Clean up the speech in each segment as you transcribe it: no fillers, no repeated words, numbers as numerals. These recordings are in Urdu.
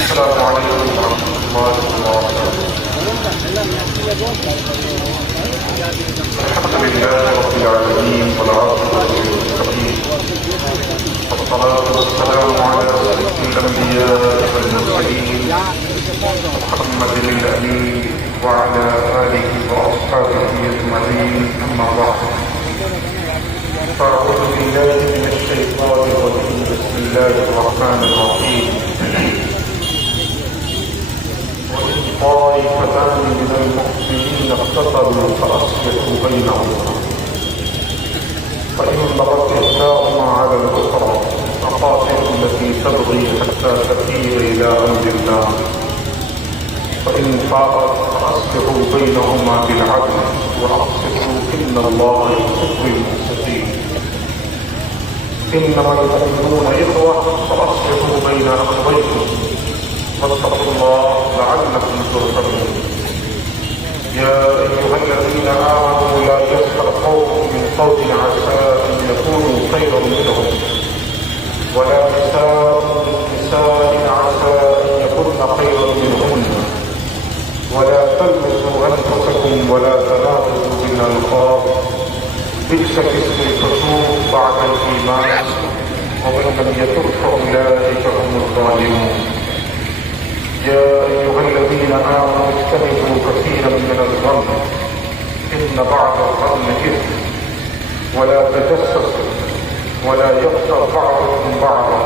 السلام علیکم ورحمۃ اللہ وبرکاتہ. الحمد لله رب العالمين والعاقبة للمتقين والصلاة والسلام على سيد الأنبياء والمرسلين محمد الأمين وعلى آله وأصحابه أجمعين. أما بعد فأعوذ بالله من الشيطان الرجيم. بسم الله الرحمن الرحيم. طائفتان من المؤمنين اقتتلوا فأصلحوا بينهما فإن بغت إحداهما على الأخرى فقاتلوا التي تبغي حتى تفيء إلى أمر الله فإن فاءت فأصلحوا بينهما بالعدل وأقسطوا إن الله يحب المقسطين. إنما المؤمنون إخوة فأصلحوا بين أخويكم واتقوا الله لعلكم ترحمون. يا أيها الذين آمنوا لا يسخر قوم من قوم عسى أن يكونوا خيرا منهم ولا نساء من نساء عسى أن يكن خيرا منهن ولا تلمزوا أنفسكم ولا تنابزوا بالألقاب بئس الاسم الفسوق بعد الإيمان ومن لم يتب فأولئك هم الظالمون. يا أيها الذين آمنوا اجتنبوا كثيرا من الظن إن بعض الظن إثم ولا تجسسوا ولا يغتب بعضكم بعضا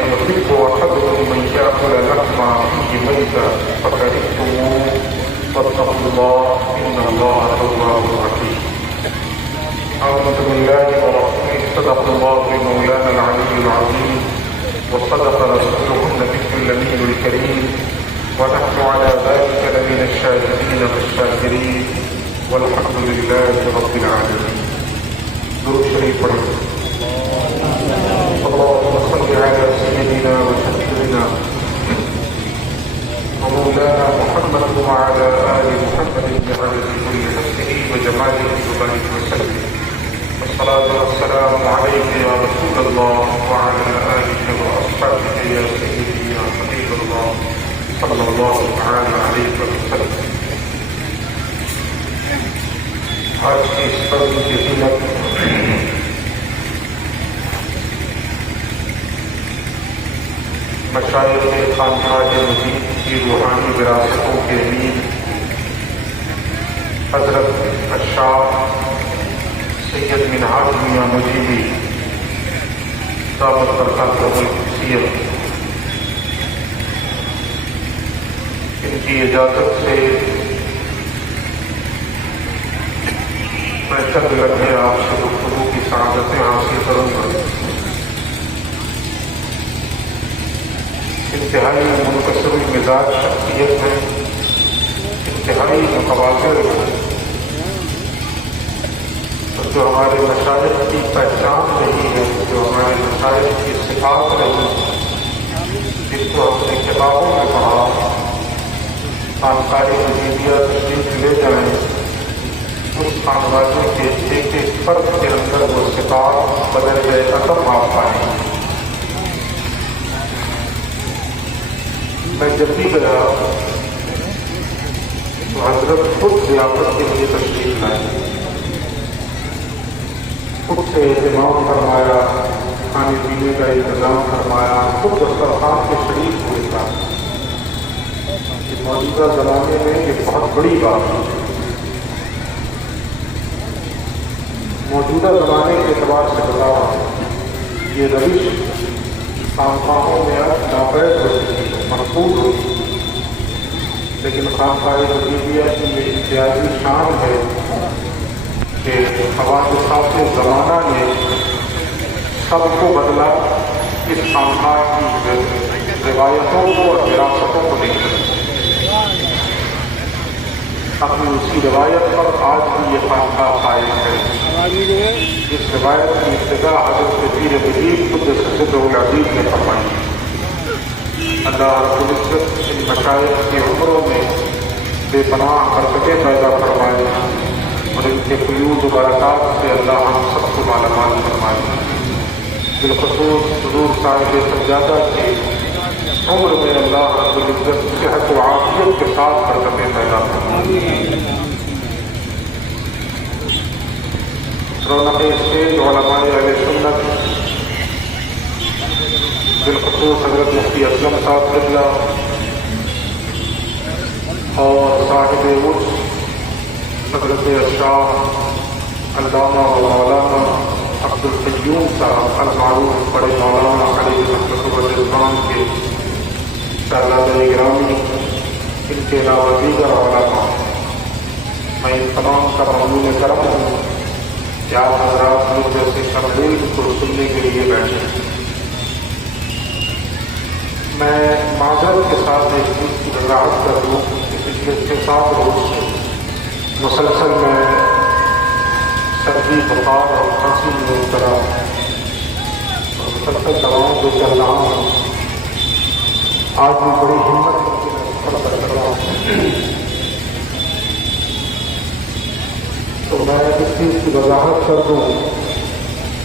أيحب أحدكم أن يأكل لحم أخيه ميتا فكرهتموه واتقوا الله إن الله تواب رحيم. آمنت بالله ورسوله صدق الله مولانا العلي العظيم وصدق رسوله النبي الأمين الكريم ونحن على ذلك لمن الشاهدين والشاكرين والحمد لله رب العالمين. درود شریف پڑھیں. اللهم صل على سيدنا وحبيبنا ومولانا محمد وعلى آل محمد بعدد كل نفسه وجماله وبارك وسلم. والصلاة والسلام عليك يا رسول الله وعلى آلك وأصحابك يا سيدي يا حبيب الله صلى الله تعالى عليه وسلم. آج کی اس پرو کی زینت مشائخ خانقاہ مجید کی روحانی وراثتوں کے امیر حضرت الشاہ سید منہاج میاں مجیبی دعوت برکاتہ القدسیہ، ان کی اجازت سے میں چند لمحے آپ سے گفتگو کی سعادتیں حاصل کروں گا. انتہائی منکسر مزاج شخصیت ہے، انتہائی متواتر، جو ہمارے مشائخ کی پہچان رہی ہے، جو ہمارے مشائخ کی صفات رہی، جس کو ہم نے کتابوں میں پڑھا. خانقاہ مجیبیہ تشریف لے جائیں، اس خانقاہ کے ایک ایک فرد کے اندر وہ صفات بدل گئے اثر آپ پائیں. میں جب بھی گیا تو حضرت خود ضیافت کے لیے تشریف لائے، خود سے اہتمام فرمایا، کھانے پینے کا انتظام فرمایا، خود دسترخوان کے شریک ہوئے تھا. موجودہ زمانے میں یہ بہت بڑی بات ہے. موجودہ زمانے کے اعتبار سے بتاؤ، یہ روش خانقاہوں میں اب ناپید ہو چکی ہے، محفوظ ہو چکی ہے. لیکن خانقاہ مجیبیہ کی یہ امتیازی شان ہے کہ حوادثات زمانہ نے سب کو بدلا، اس خانقاہ کی روایتوں کو اور وراثتوں کو نہیں بدلا. اپنی اسی روایت پر آج بھی یہ خانقاہ قائم ہے. اس روایت کی ابتدا حضرت پیر مجید قدس سرہ العزیز نے فرمائی. اللہ رب العزت ان مشائخ کی عمروں میں بے پناہ برکتیں پیدا فرمائے اور ان کے فیوض و برکات سے اللہ ہم سب کو مالا مال فرمائے. بالخصوص حضور صاحب سجادہ کی عمر میں اللہ رب العزت صحت و عافیت کے ساتھ برکتیں پیدا فرمائے۔ رونق اسٹیج علماء اہل سنت بالخصوص حضرت مفتی اسلم صاحب قبلہ اور صاحب عرس حضرت اشراف علامہ و مولانا عبد القیوم صاحب المعروف بڑے مولانا علیہ الرحمٰن کے سالانہ گرامی، ان کے علاوہ دیگر علماء، میں ان تمام کا ممنون کرم ہوں کہ آپ حضرات مجھ جیسے تبلیغ کو سننے کے لیے بیٹھے۔ میں معذرت کے ساتھ ایک چیز کی وضاحت کر دوں کہ پچھلے 6-7 روز سے مسلسل میں سردی، بخار اور کھانسی میں مبتلا اور مسلسل دواؤں کو چل رہا ہوں۔ آج بھی بڑی ہمت کر رہا ہوں، تو میں اس چیز کی وضاحت کر دوں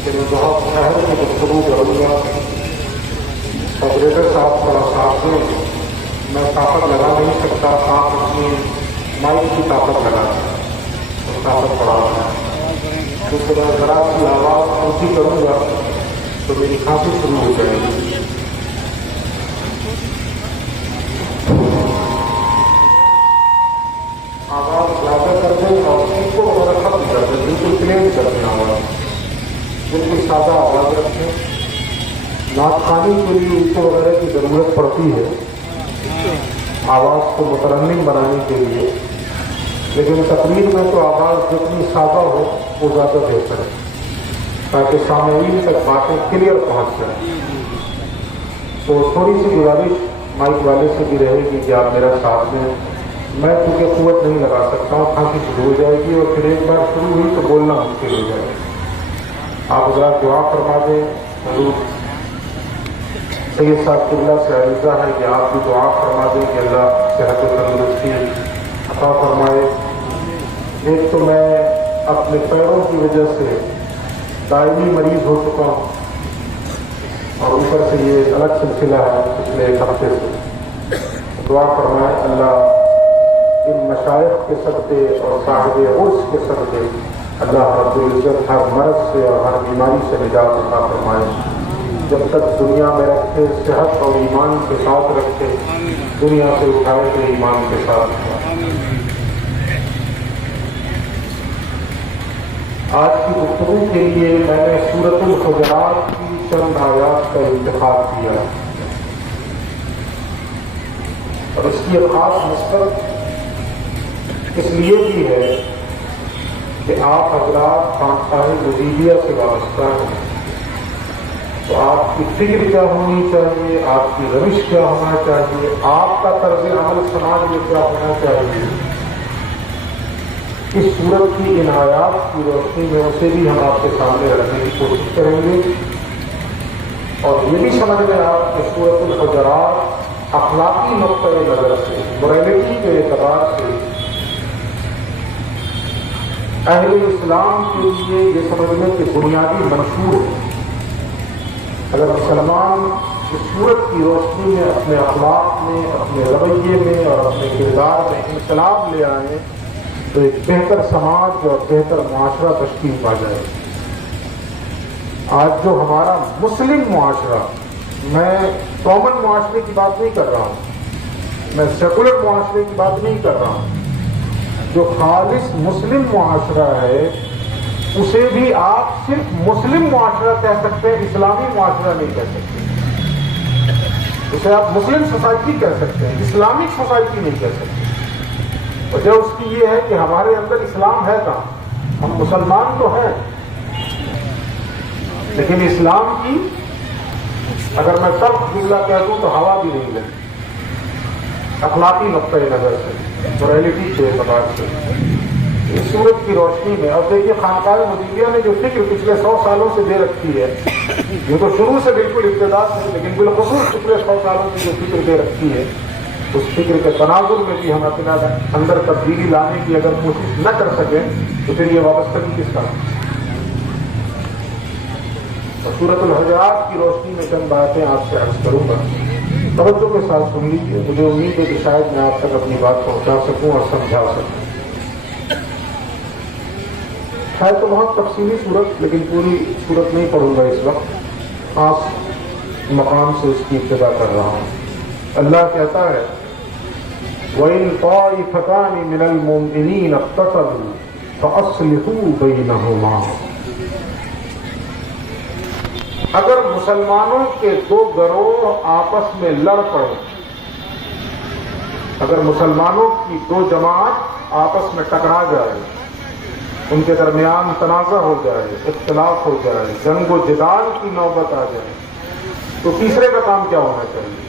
کہ میں بہت ٹھہر کے گفتگو کروں گا۔ آپریٹر صاحب تھوڑا ساتھ دیں، میں طاقت لگا نہیں سکتا، آپ اپنی مائک کی طاقت لگا اور طاقت بڑھا ہے، تو ذرا کی آواز اونچی کروں گا تو میری کھانسی شروع ہو جائے گی۔ آواز زیادہ کر دیں اور اس کو تھوڑا ختم کر دیں، بالکل کلیئر کر دیں، آواز بالکل سادہ آواز رکھیں۔ نعت خوانی کے لیے اوپر وغیرہ کی ضرورت پڑتی ہے آواز کو مترنم بنانے کے لیے، لیکن تقریر میں تو آواز جتنی سادہ ہو وہ زیادہ بہتر ہے تاکہ سامعین تک باتیں کلیئر پہنچ جائیں۔ تو تھوڑی سی گزارش مائک والے سے بھی رہے گی کہ آپ میرا ساتھ دیں۔ میں چونکہ قوت نہیں لگا سکتا ہوں، کھانسی شروع ہو جائے گی اور پھر ایک بار شروع ہوئی تو بولنا مشکل ہو جائے گا۔ آپ ذرا دعا فرما دیں۔ حضور سید صاحب قبلہ سے عریضہ ہے کہ آپ بھی دعا فرما دیں کہ اللہ صحت و تندرستی عطا فرمائے۔ ایک تو میں اپنے پیروں کی وجہ سے دائمی مریض ہو چکا ہوں اور اوپر سے یہ ایک الگ سلسلہ ہے پچھلے ایک ہفتے سے۔ دعا فرمائے اللہ ان مشائخ کے صدقے اور صاحب عرس کے صدقے اللہ رب العزت ہر مرض سے اور ہر بیماری سے نجات عطا فرمائے۔ جب تک دنیا میں رکھے صحت اور ایمان کے ساتھ رکھے، دنیا سے اٹھائے تو ایمان کے ساتھ اٹھائے۔ آج کی گفتگو کے لیے میں نے سورۃ الحجرات کی چند آیات کا انتخاب کیا اور اس کی خاص نسبت اس لیے بھی ہے کہ آپ حضرات خانقاہ مجیدیہ سے وابستہ ہیں، تو آپ کی فکر کیا ہونی چاہیے، آپ کی روش کیا ہونا چاہیے، آپ کا طرز عمل سماج میں کیا ہونا چاہیے، اس صورت کی ان آیات کی روشنی میں اسے بھی ہم آپ کے سامنے رکھنے کی کوشش کریں گے اور یہ بھی سمجھ لیں آپ کہ سورۃ الحجرات اخلاقی نقطۂ نظر سے، مورالٹی کے اعتبار سے اہل اسلام کے لیے یہ سمجھنے کہ بنیادی منشور ہے۔ اگر مسلمان اس صورت کی روشنی میں اپنے اخلاق میں، اپنے رویے میں اور اپنے کردار میں انقلاب لے آئیں تو ایک بہتر سماج اور بہتر معاشرہ تشکیل پا جائے۔ آج جو ہمارا مسلم معاشرہ، میں کامن معاشرے کی بات نہیں کر رہا ہوں، میں سیکولر معاشرے کی بات نہیں کر رہا ہوں، جو خالص مسلم معاشرہ ہے اسے بھی آپ صرف مسلم معاشرہ کہہ سکتے ہیں، اسلامی معاشرہ نہیں کہہ سکتے۔ اسے آپ مسلم سوسائٹی کہہ سکتے ہیں، اسلامک سوسائٹی نہیں کہہ سکتے۔ وجہ اس کی یہ ہے کہ ہمارے اندر اسلام ہے کہاں؟ ہم مسلمان تو ہیں لیکن اسلام کی اگر میں تلخ جملہ کہہ دوں تو ہوا بھی نہیں لگتی، اخلاقی نقطۂ نظر سے، مورالٹی کے اعتبار سے اس صورت کی روشنی میں۔ اور دیکھیے خانقاہ مجیدیہ نے جو فکر پچھلے 100 سالوں سے دے رکھی ہے، یہ تو شروع سے بالکل ابتدا سے، لیکن بالخصوص پچھلے 100 سالوں کی جو فکر دے رکھی ہے، اس فکر کے تناظر میں بھی ہم اپنا اندر تبدیلی لانے کی اگر کوشش نہ کر سکیں تو پھر یہ وابستگی کس کا؟ اور سورۃ الحجرات کی روشنی میں چند باتیں آپ سے عرض کروں گا، توجہ کے ساتھ سن لیجیے، مجھے امید ہے کہ شاید میں آپ تک اپنی بات پہنچا سکوں اور سمجھا سکوں۔ ہے تو بہت تفصیلی صورت، لیکن پوری صورت نہیں پڑھوں گا اس وقت، خاص مقام سے اس کی ابتدا کر رہا ہوں۔ اللہ کہتا ہے وَإِن طَائِفَتَانِ مِنَ الْمُؤْمِنِينَ اقْتَتَلُوا فَأَصْلِحُوا بَيْنَهُمَا۔ اگر مسلمانوں کے دو گروہ آپس میں لڑ پڑے، اگر مسلمانوں کی دو جماعت آپس میں ٹکرا جائے، ان کے درمیان تنازع ہو جائے، اختلاف ہو جائے، جنگ و جدال کی نوبت آ جائے، تو تیسرے کا کام کیا ہونا چاہیے؟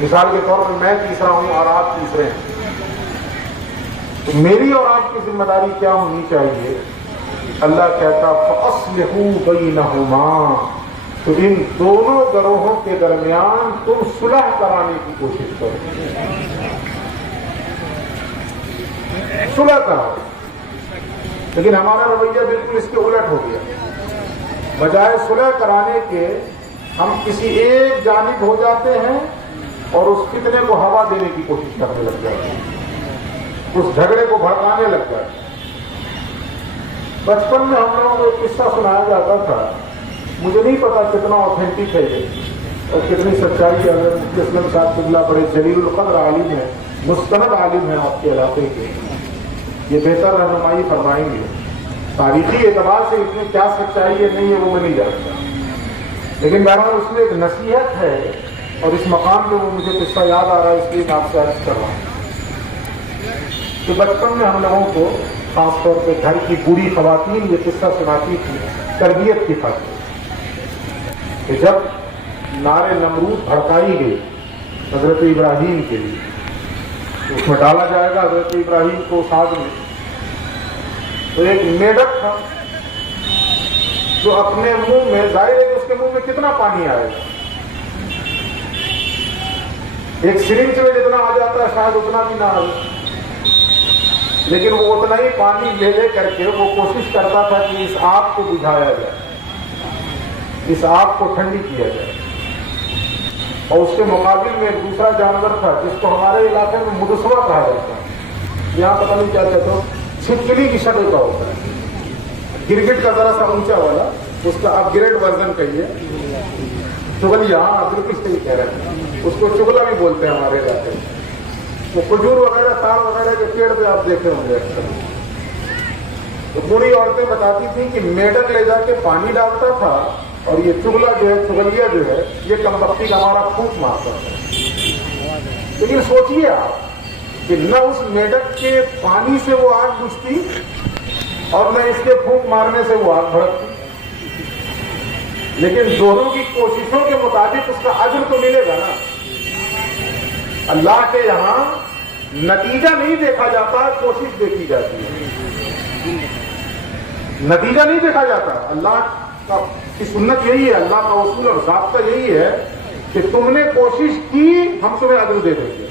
مثال کے طور پر میں تیسرا ہوں اور آپ تیسرے ہیں، تو میری اور آپ کی ذمہ داری کیا ہونی چاہیے؟ اللہ کہتا فَأَصْلِحُوا بَيْنَهُمَا، تو ان دونوں گروہوں کے درمیان تم صلح کرانے کی کوشش کرو، صلح کراؤ۔ لیکن ہمارا رویہ بالکل اس کے الٹ ہو گیا، بجائے صلح کرانے کے ہم کسی ایک جانب ہو جاتے ہیں اور اس فتنے کو ہوا دینے کی کوشش کرنے لگ جاتے ہیں، اس جھگڑے کو بھڑکانے لگ جاتے ہیں۔ بچپن میں ہم لوگوں کو ایک قصہ سنایا جاتا تھا، مجھے نہیں پتا کتنا اوتھینٹک ہے یہ اور کتنی سچائی ہے۔ مفتی اسلم صاحب قبلہ بڑے جلیل القدر عالم ہیں، مستند عالم ہیں آپ کے علاقے کے، یہ بہتر رہنمائی فرمائیں گے۔ تاریخی اعتبار سے اس میں کیا سچائی ہے نہیں ہے وہ میں نہیں جانتا، لیکن بہرحال اس میں ایک نصیحت ہے، اور اس مقام پہ وہ مجھے قصہ یاد آ رہا ہے، اس لیے میں آپ سے عرض کر رہا ہوں کہ بچپن میں ہم لوگوں کو خاص طور پہ گھر کی بوڑھی خواتین یہ قصہ سناتی تھی تربیت کی خاطر، کہ جب نار نمرود بھڑکائی گئی حضرت ابراہیم کے لیے، تو اس میں ڈالا جائے گا حضرت ابراہیم کو اس آگ میں، تو ایک میڈک تھا جو اپنے منہ میں، ظاہر ہے کہ اس کے منہ میں کتنا پانی آئے گا، ایک سرنج میں جتنا آ جاتا ہے شاید اتنا بھی نہ آئے، لیکن وہ اتنا ہی پانی لے لے کر کے وہ کوشش کرتا تھا کہ اس آگ کو بجھایا جائے، اس آگ کو ٹھنڈی کیا جائے۔ اور اس کے مقابل میں ایک دوسرا جانور تھا جس کو ہمارے علاقے میں مدسوا کہا جاتا ہے، یہاں پتہ نہیں کیا کہتے ہو، چھپکلی کی شکل کا ہوتا ہے، گرگٹ کا ذرا سا اونچا والا، اس کا اپ گریڈ ورژن کہیے، چغلیا، آپ بالکل صحیح کہہ رہے ہیں، اس کو چغلا بھی بولتے ہیں ہمارے علاقے میں۔ وہ کھجور وغیرہ، تار وغیرہ کے پیڑ پہ آپ دیکھے ہوں گے اکثر، تو بوڑھی عورتیں بتاتی تھیں کہ میڈک لے جا کے پانی ڈالتا تھا اور یہ چغلا جو ہے، چغلیا جو ہے، یہ کمبختی کا ہمارا پھونک مارتا تھا۔ لیکن سوچیے آپ کہ نہ اس میڈک کے پانی سے وہ آگ بجھتی اور نہ اس کے پھونک مارنے سے وہ آگ بھڑکتی، لیکن دونوں کی کوششوں کے مطابق اس کا اجر تو ملے گا نا۔ اللہ کے یہاں نتیجہ نہیں دیکھا جاتا، کوشش دیکھی جاتی ہے، نتیجہ نہیں دیکھا جاتا۔ اللہ کی سنت یہی ہے، اللہ کا اصول اور ضابطہ یہی ہے کہ تم نے کوشش کی، ہم تمہیں اجر دے دیں گے۔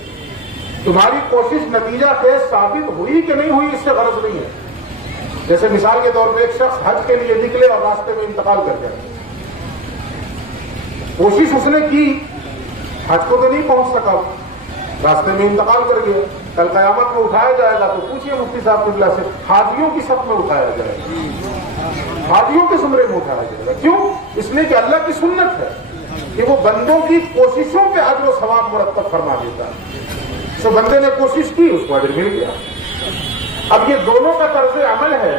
تمہاری کوشش نتیجہ خیز ثابت ہوئی کہ نہیں ہوئی اس سے غرض نہیں ہے۔ جیسے مثال کے طور پہ ایک شخص حج کے لیے نکلے اور راستے میں انتقال کر جائے، کوشش اس نے کی، حج کو تو نہیں پہنچ سکا، راستے میں انتقال کر گیا، کل قیامت میں اٹھایا جائے گا تو پوچھئے مفتی صاحب قبلہ سے، حاجیوں کی صف میں اٹھایا جائے گا، حاجیوں کے زمرے میں اٹھایا جائے گا۔ کیوں؟ اس لیے کہ اللہ کی سنت ہے کہ وہ بندوں کی کوششوں پہ اجر و ثواب مرتب فرما دیتا ہے۔ تو بندے نے کوشش کی، اس کو اجر مل گیا۔ اب یہ دونوں کا طرز عمل ہے،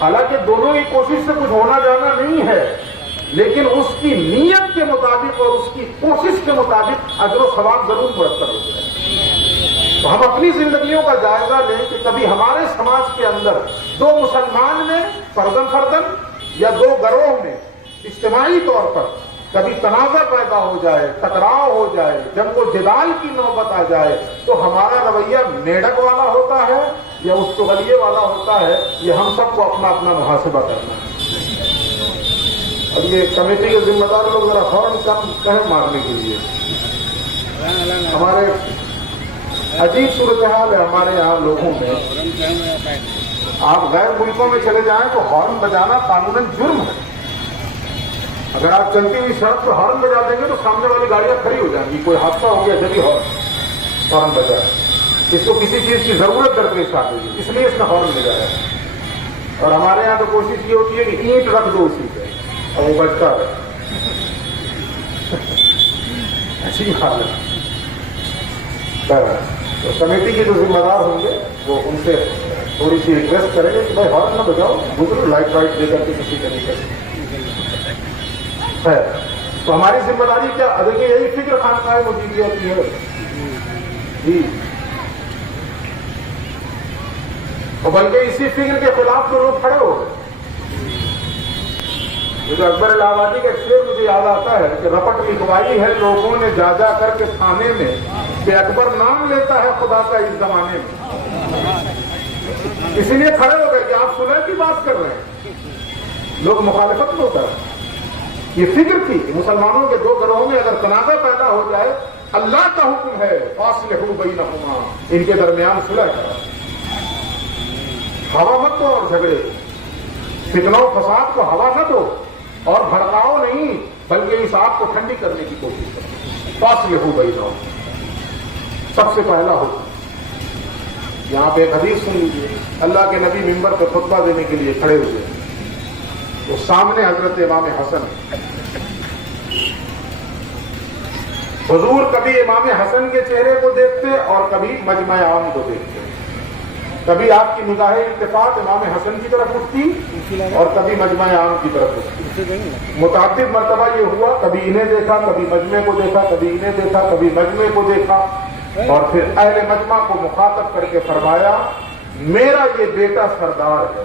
حالانکہ دونوں کی کوشش سے کچھ ہونا جانا نہیں ہے، لیکن اس کی نیت کے مطابق اور اس کی کوشش کے مطابق اجر و ثواب ضرور مرتب ہوتا ہے۔ تو ہم اپنی زندگیوں کا جائزہ لیں کہ کبھی ہمارے سماج کے اندر دو مسلمان میں فردن فردن یا دو گروہ میں اجتماعی طور پر کبھی تنازع پیدا ہو جائے، ٹکراؤ ہو جائے، جنگ و جدال کی نوبت آ جائے، تو ہمارا رویہ میڈک والا ہوتا ہے یا اس چغلیے والا ہوتا ہے، یہ ہم سب کو اپنا اپنا محاسبہ کرنا ہے۔ اب یہ کمیٹی کے ذمہ دار لوگ ذرا فوراً کم کہیں مارنے کے لیے، ہمارے عجیب صورتحال ہے ہمارے یہاں لوگوں میں۔ آپ غیر ملکوں میں چلے جائیں تو ہارن بجانا قانوناً جرم ہے، اگر آپ چلتی ہوئی سڑک پر ہارن بجا دیں گے تو سامنے والی گاڑیاں کھڑی ہو جائیں گی. کوئی حادثہ ہو گیا جبھی ہارن بجایا. اس کو کسی چیز کی ضرورت درپیش آ گئی اس لیے اس نے ہارن بجایا. اور ہمارے یہاں تو کوشش یہ ہوتی ہے کہ اینٹ رکھ دو اسی پہ اور وہ بجتا ہے. ایسی حالت. تو کمیٹی کے جو ذمہ دار ہوں گے وہ ان سے تھوڑی سی ریکویسٹ کریں گے کہ بھائی ہارن نہ بجاؤ, گزرو لائٹ وائٹ دے کر کے کسی طریقے سے. تو ہماری ذمہ داری کیا؟ دیکھیے یہی فکر خانقاہ مجیدیہ کی ہے جی. اور بلکہ اسی فکر کے خلاف تو لوگ کھڑے ہو گئے. جو اکبر الہ آبادی کا شعر مجھے یاد آتا ہے کہ رپٹ لکھوائی ہے لوگوں نے جا جا کر کے تھانے میں کہ اکبر نام لیتا ہے خدا کا اس زمانے میں. اسی لیے کھڑے ہو گئے کہ آپ صلح کی بات کر رہے ہیں, لوگ مخالفت میں ہوتا ہے. یہ فکر تھی کہ مسلمانوں کے دو گروہوں میں اگر تنازع پیدا ہو جائے اللہ کا حکم ہے فاصلحوا بینہما, ان کے درمیان صلح کرا. ہوا مت دو اور جھگڑے, فتنہ و فساد کو ہوا نہ دو اور بھڑکاؤ نہیں, بلکہ اس آگ کو ٹھنڈی کرنے کی کوشش کرو. فاصلحوا بینہما سب سے پہلا حکم. یہاں پہ ایک حدیث سن لیجیے. اللہ کے نبی منبر پہ خطبہ دینے کے لیے کھڑے ہوئے, تو سامنے حضرت امام حسن. حضور کبھی امام حسن کے چہرے کو دیکھتے اور کبھی مجمع عام کو دیکھتے. کبھی آپ کی نگاہ اتفاق امام حسن کی طرف اٹھتی اور کبھی مجمع عام کی طرف اٹھتی. متعدد مرتبہ یہ ہوا, کبھی انہیں دیکھا, کبھی مجمع کو دیکھا, کبھی انہیں دیکھا, کبھی مجمع کو دیکھا, اور پھر اہل مجمع کو مخاطب کر کے فرمایا میرا یہ بیٹا سردار ہے.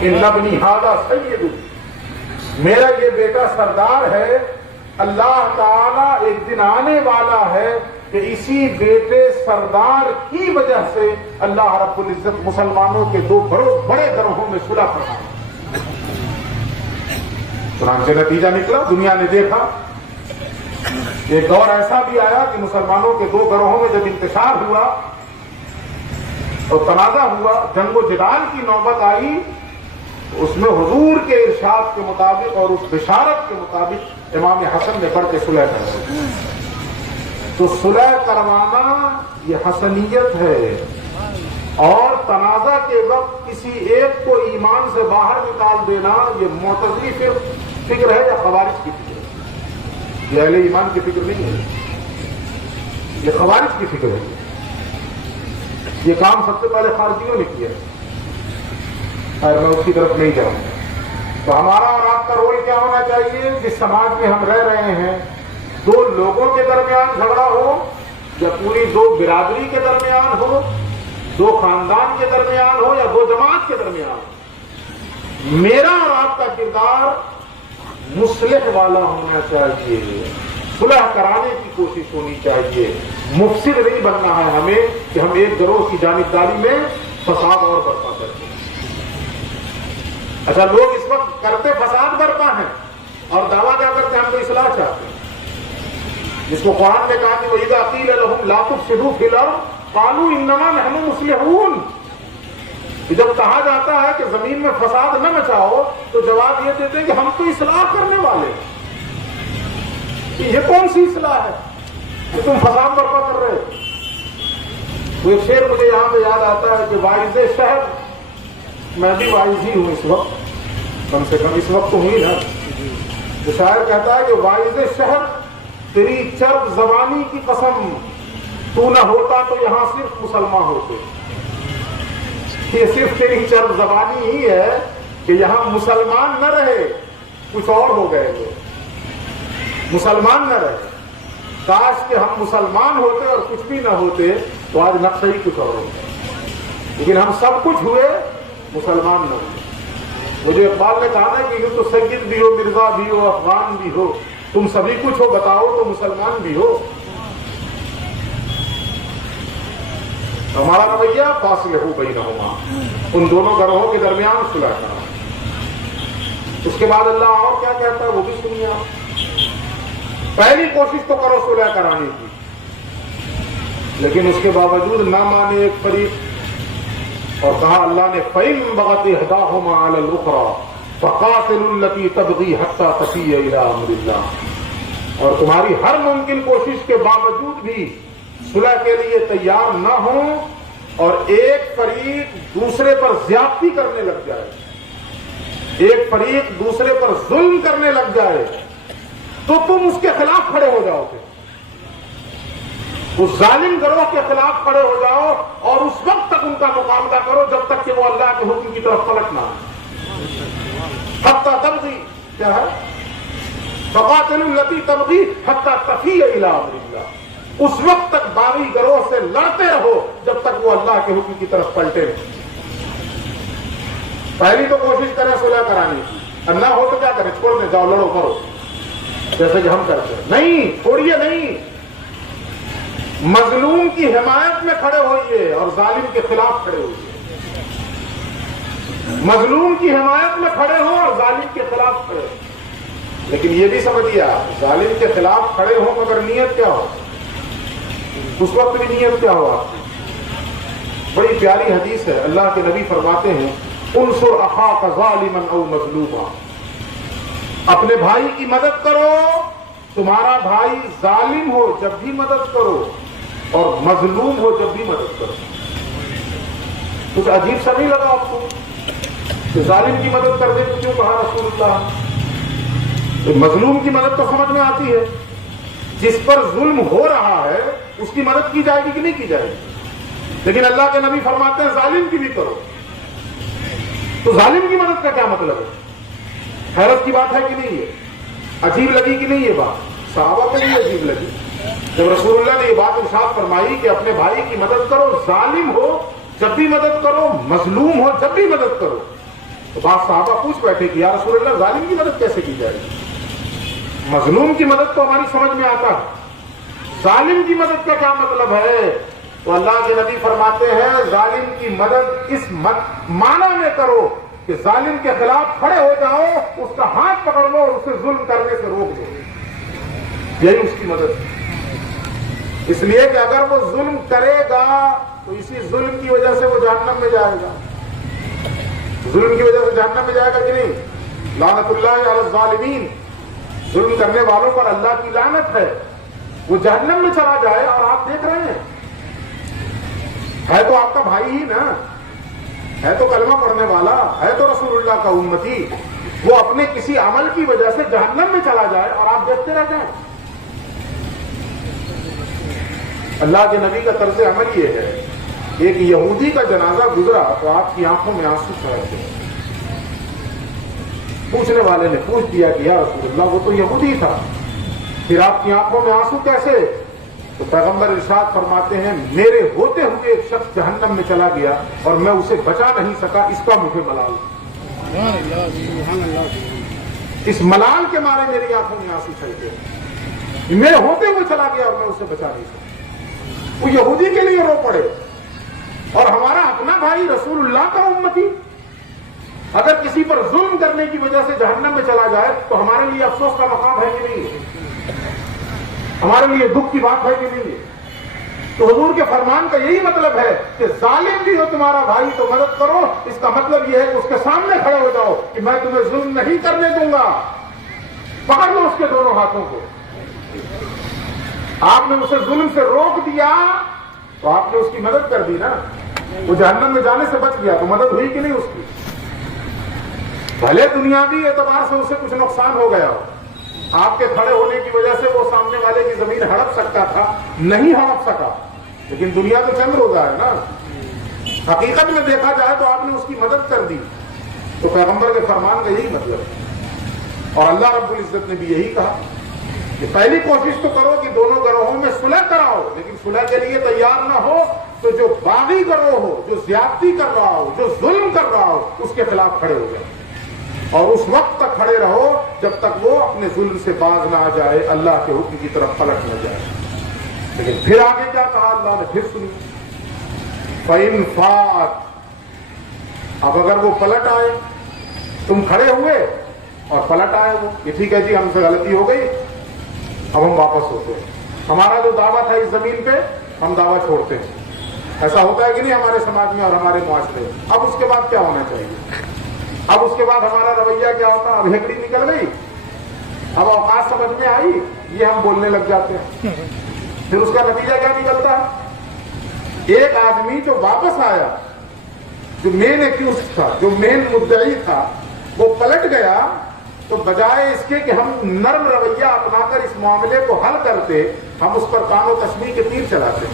ان ابنی ھذا سید, میرا یہ بیٹا سردار ہے. اللہ تعالی ایک دن آنے والا ہے کہ اسی بیٹے سردار کی وجہ سے اللہ رب العزت مسلمانوں کے دو بڑے گروہوں میں صلح فرمائے. چنانچہ نتیجہ نکلا, دنیا نے دیکھا. ایک دور ایسا بھی آیا کہ مسلمانوں کے دو گروہوں میں جب انتشار ہوا اور تنازع ہوا, جنگ و جدال کی نوبت آئی, اس میں حضور کے ارشاد کے مطابق اور اس بشارت کے مطابق امام حسن نے بڑھ کے صلح کروائی. تو صلح کروانا یہ حسنیت ہے, اور تنازع کے وقت کسی ایک کو ایمان سے باہر نکال دینا یہ معتزلی فکر ہے یا خوارج کی فکر ہے؟ یہ اہل ایمان کی فکر نہیں ہے, یہ خوارج کی فکر ہے. یہ کام سب سے پہلے خارجیوں نے کیا, اور میں اس کی طرف نہیں جاؤں. تو ہمارا اور آپ کا رول کیا ہونا چاہیے؟ جس سماج میں ہم رہ رہے ہیں, دو لوگوں کے درمیان جھگڑا ہو یا پوری دو برادری کے درمیان ہو, دو خاندان کے درمیان ہو یا دو جماعت کے درمیان, میرا اور آپ کا کردار مصلح والا ہونا چاہیے, صلح کرانے کی کوشش ہونی چاہیے. مفسد نہیں بننا ہے ہمیں کہ ہم ایک گروہ کی جانبداری میں فساد اور برپا کرتے ہیں. اچھا, لوگ اس وقت کرتے فساد برپا ہیں اور دعویٰ کیا کرتے ہیں ہم تو اصلاح چاہتے ہیں, جس کو قرآن نے کہا کہ وَإِذَا قِيلَ لَهُمْ لَا تُفْسِدُوا فِي الْأَرْضِ قَالُوا إِنَّمَا نَحْنُ مُصْلِحُونَ. جب کہا جاتا ہے کہ زمین میں فساد نہ مچاؤ تو جواب یہ دیتے ہیں کہ ہم تو اصلاح کرنے والے ہیں. یہ کون سی اصلاح ہے کہ تم فساد برپا کر رہے ہو؟ وہ ایک شعر مجھے یہاں پہ یاد آتا ہے کہ واعظ شہر, میں بھی واعظ ہی ہوں اس وقت, کم سے کم اس وقت تو ہوئی نا. تو شاعر کہتا ہے کہ واعظ شہر تیری چرب زبانی کی قسم, تو نہ ہوتا تو یہاں صرف مسلمان ہوتے. یہ صرف تیری چرب زبانی ہی ہے کہ یہاں مسلمان نہ رہے, کچھ اور ہو گئے وہ, مسلمان نہ رہے. کاش کہ ہم مسلمان ہوتے اور کچھ بھی نہ ہوتے تو آج نقشہ ہی کچھ اور ہوتا, لیکن ہم سب کچھ ہوئے, مسلمان نہ ہوئے. مجھے اقبال نے کہا نا کہ یہ تو سید بھی ہو, مرزا بھی ہو, افغان بھی ہو, تم سبھی کچھ ہو, بتاؤ تو مسلمان بھی ہو. ہمارا رویہ فاصلحوا بینہما, ان دونوں گروہوں کے درمیان صلح کرا. اس کے بعد اللہ اور کیا کہتا ہے وہ بھی سنیے آپ. پہلی کوشش تو کرو صلح کرانے کی, لیکن اس کے باوجود نہ مانے ایک فریق, اور کہا اللہ نے فَإِن بَغَتْ إِحْدَاهُمَا عَلَى الْأُخْرَى, فقاتلوا التي تبغي حتى تفيء الى امر اللہ، اور تمہاری ہر ممکن کوشش کے باوجود بھی صلح کے لیے تیار نہ ہوں اور ایک فریق دوسرے پر زیادتی کرنے لگ جائے، ایک فریق دوسرے پر ظلم کرنے لگ جائے تو تم اس کے خلاف کھڑے ہو جاؤ گے، اس ظالم گروہ کے خلاف کھڑے ہو جاؤ اور اس وقت تک ان کا مقابلہ کرو جب تک کہ وہ اللہ کے حکم کی طرف پلٹ نہ آئے۔ حتی تبغی کیا ہے؟ فقاتلوا التی تبغی حتی تفیء الی امر اللہ، اس وقت تک باغی گروہ سے لڑتے رہو جب تک وہ اللہ کے حکم کی طرف پلٹے۔ پہلی تو کوشش کریں صلح کرانے کی، اللہ ہو تو کیا کریں، چھوڑ دیں، جاؤ لڑو کرو جیسے کہ ہم کرتے ہیں، نہیں چھوڑیے نہیں، مظلوم کی حمایت میں کھڑے ہوئیے اور ظالم کے خلاف کھڑے ہوئیے، مظلوم کی حمایت میں کھڑے ہوں اور ظالم کے خلاف کھڑے ہوں، لیکن یہ بھی سمجھیے آپ ظالم کے خلاف کھڑے ہوں مگر نیت کیا ہو، اس وقت بھی نیت کیا ہو آپ کی؟ بڑی پیاری حدیث ہے، اللہ کے نبی فرماتے ہیں انصر اخاک ظالما او مظلوما، اپنے بھائی کی مدد کرو، تمہارا بھائی ظالم ہو جب بھی مدد کرو اور مظلوم ہو جب بھی مدد کرو۔ کچھ عجیب سا نہیں لگا آپ کو کہ ظالم کی مدد کرنے کو کیوں کہا رسول اللہ؟ مظلوم کی مدد تو سمجھ میں آتی ہے، جس پر ظلم ہو رہا ہے اس کی مدد کی جائے گی کہ نہیں کی جائے گی، لیکن اللہ کے نبی فرماتے ہیں ظالم کی بھی کرو۔ تو ظالم کی مدد کا کیا مطلب ہے؟ حیرت کی بات ہے کہ نہیں ہے؟ عجیب لگی کہ نہیں یہ بات؟ صحابہ کو بھی عجیب لگی جب رسول اللہ نے یہ بات ارشاد فرمائی کہ اپنے بھائی کی مدد کرو، ظالم ہو جب بھی مدد کرو، مظلوم ہو جب بھی مدد کرو، تو بعض صحابہ پوچھ بیٹھے کہ یا رسول اللہ ظالم کی مدد کیسے کی جائے گی؟ مظلوم کی مدد تو ہماری سمجھ میں آتا ہے، ظالم کی مدد کا کیا مطلب ہے؟ تو اللہ کے نبی فرماتے ہیں ظالم کی مدد اس معنی میں کرو کہ ظالم کے خلاف کھڑے ہو جاؤ، اس کا ہاتھ پکڑ لو اور اسے ظلم کرنے سے روک دو، یہی اس کی مدد ہے۔ اس لیے کہ اگر وہ ظلم کرے گا تو اسی ظلم کی وجہ سے وہ جہنم میں جائے گا، ظلم کی وجہ سے جہنم میں جائے گا کہ نہیں؟ لعنت اللہ علی الظالمین، ظلم کرنے والوں پر اللہ کی لعنت ہے، وہ جہنم میں چلا جائے اور آپ دیکھ رہے ہیں، ہے تو آپ کا بھائی ہی نا، ہے تو کلمہ پڑھنے والا، ہے تو رسول اللہ کا امتی، وہ اپنے کسی عمل کی وجہ سے جہنم میں چلا جائے اور آپ دیکھتے رہ جائیں۔ اللہ کے نبی کا طرز عمل یہ ہے، ایک یہودی کا جنازہ گزرا تو آپ کی آنکھوں میں آنسو چھلک گئے۔ پوچھنے والے نے پوچھ دیا کہ یا رسول اللہ وہ تو یہودی تھا، پھر آپ کی آنکھوں میں آنسو کیسے؟ تو پیغمبر ارشاد فرماتے ہیں میرے ہوتے ہوئے ایک شخص جہنم میں چلا گیا اور میں اسے بچا نہیں سکا، اس کا مجھے ملال، اس ملال کے مارے میری آنکھوں میں آنسو چھلک گئے، میرے ہوتے ہوئے چلا گیا اور میں اسے بچا نہیں سکا۔ وہ یہودی کے لیے رو پڑے اور ہمارا اپنا بھائی رسول اللہ کا امتی اگر کسی پر ظلم کرنے کی وجہ سے جہنم میں چلا جائے تو ہمارے لیے افسوس کا مقام ہے کہ نہیں ہے؟ ہمارے لیے دکھ کی بات ہے کہ نہیں ہے؟ تو حضور کے فرمان کا یہی مطلب ہے کہ ظالم بھی ہو تمہارا بھائی تو مدد کرو، اس کا مطلب یہ ہے کہ اس کے سامنے کھڑے ہو جاؤ کہ میں تمہیں ظلم نہیں کرنے دوں گا، پکڑ لو اس کے دونوں ہاتھوں کو۔ آپ نے اسے ظلم سے روک دیا تو آپ نے اس کی مدد کر دی نا، وہ جہنم میں جانے سے بچ گیا تو مدد ہوئی کہ نہیں اس کی؟ بھلے دنیاوی اعتبار سے اسے کچھ نقصان ہو گیا ہو، آپ کے کھڑے ہونے کی وجہ سے وہ سامنے والے کی زمین ہڑپ سکتا تھا، نہیں ہڑپ سکا، لیکن دنیا تو چند روزہ ہے نا، حقیقت میں دیکھا جائے تو آپ نے اس کی مدد کر دی۔ تو پیغمبر کے فرمان کا یہی مطلب ہے، اور اللہ رب العزت نے بھی یہی کہا کہ پہلی کوشش تو کرو کہ دونوں گروہوں میں صلح کراؤ، لیکن صلح کے لیے تیار نہ ہو تو جو باغی گروہ ہو، جو زیادتی کر رہا ہو، جو ظلم کر رہا ہو، اس کے خلاف کھڑے ہو جائے اور اس وقت تک کھڑے رہو جب تک وہ اپنے ظلم سے باز نہ آ جائے، اللہ کے حکم کی طرف پلٹ نہ جائے۔ لیکن پھر آگے کیا کہا اللہ نے؟ پھر سنی فَإِنْ فَاتَ، اب اگر وہ پلٹ آئے، تم کھڑے ہوئے اور پلٹ آئے وہ کہ ٹھیک ہے جی ہم سے غلطی ہو گئی، اب ہم واپس ہوتے ہیں، ہمارا جو دعویٰ تھا اس زمین پہ ہم دعویٰ چھوڑتے ہیں۔ ایسا ہوتا ہے کہ نہیں ہمارے سماج میں اور ہمارے معاشرے میں؟ اب اس کے بعد کیا ہونا چاہیے؟ اب اس کے بعد ہمارا رویہ کیا ہوتا ہے؟ اب ہیکڑی نکل گئی، اب اوقات سمجھ میں آئی، یہ ہم بولنے لگ جاتے ہیں. پھر اس کا نتیجہ کیا نکلتا ہے؟ ایک آدمی جو واپس آیا، جو مین ایکیوزڈ تھا، جو مین مدعی تھا، وہ پلٹ گیا، تو بجائے اس کے کہ ہم نرم رویہ اپنا کر اس معاملے کو حل کرتے، ہم اس پر کان و تسبیح کے تیر چلاتے.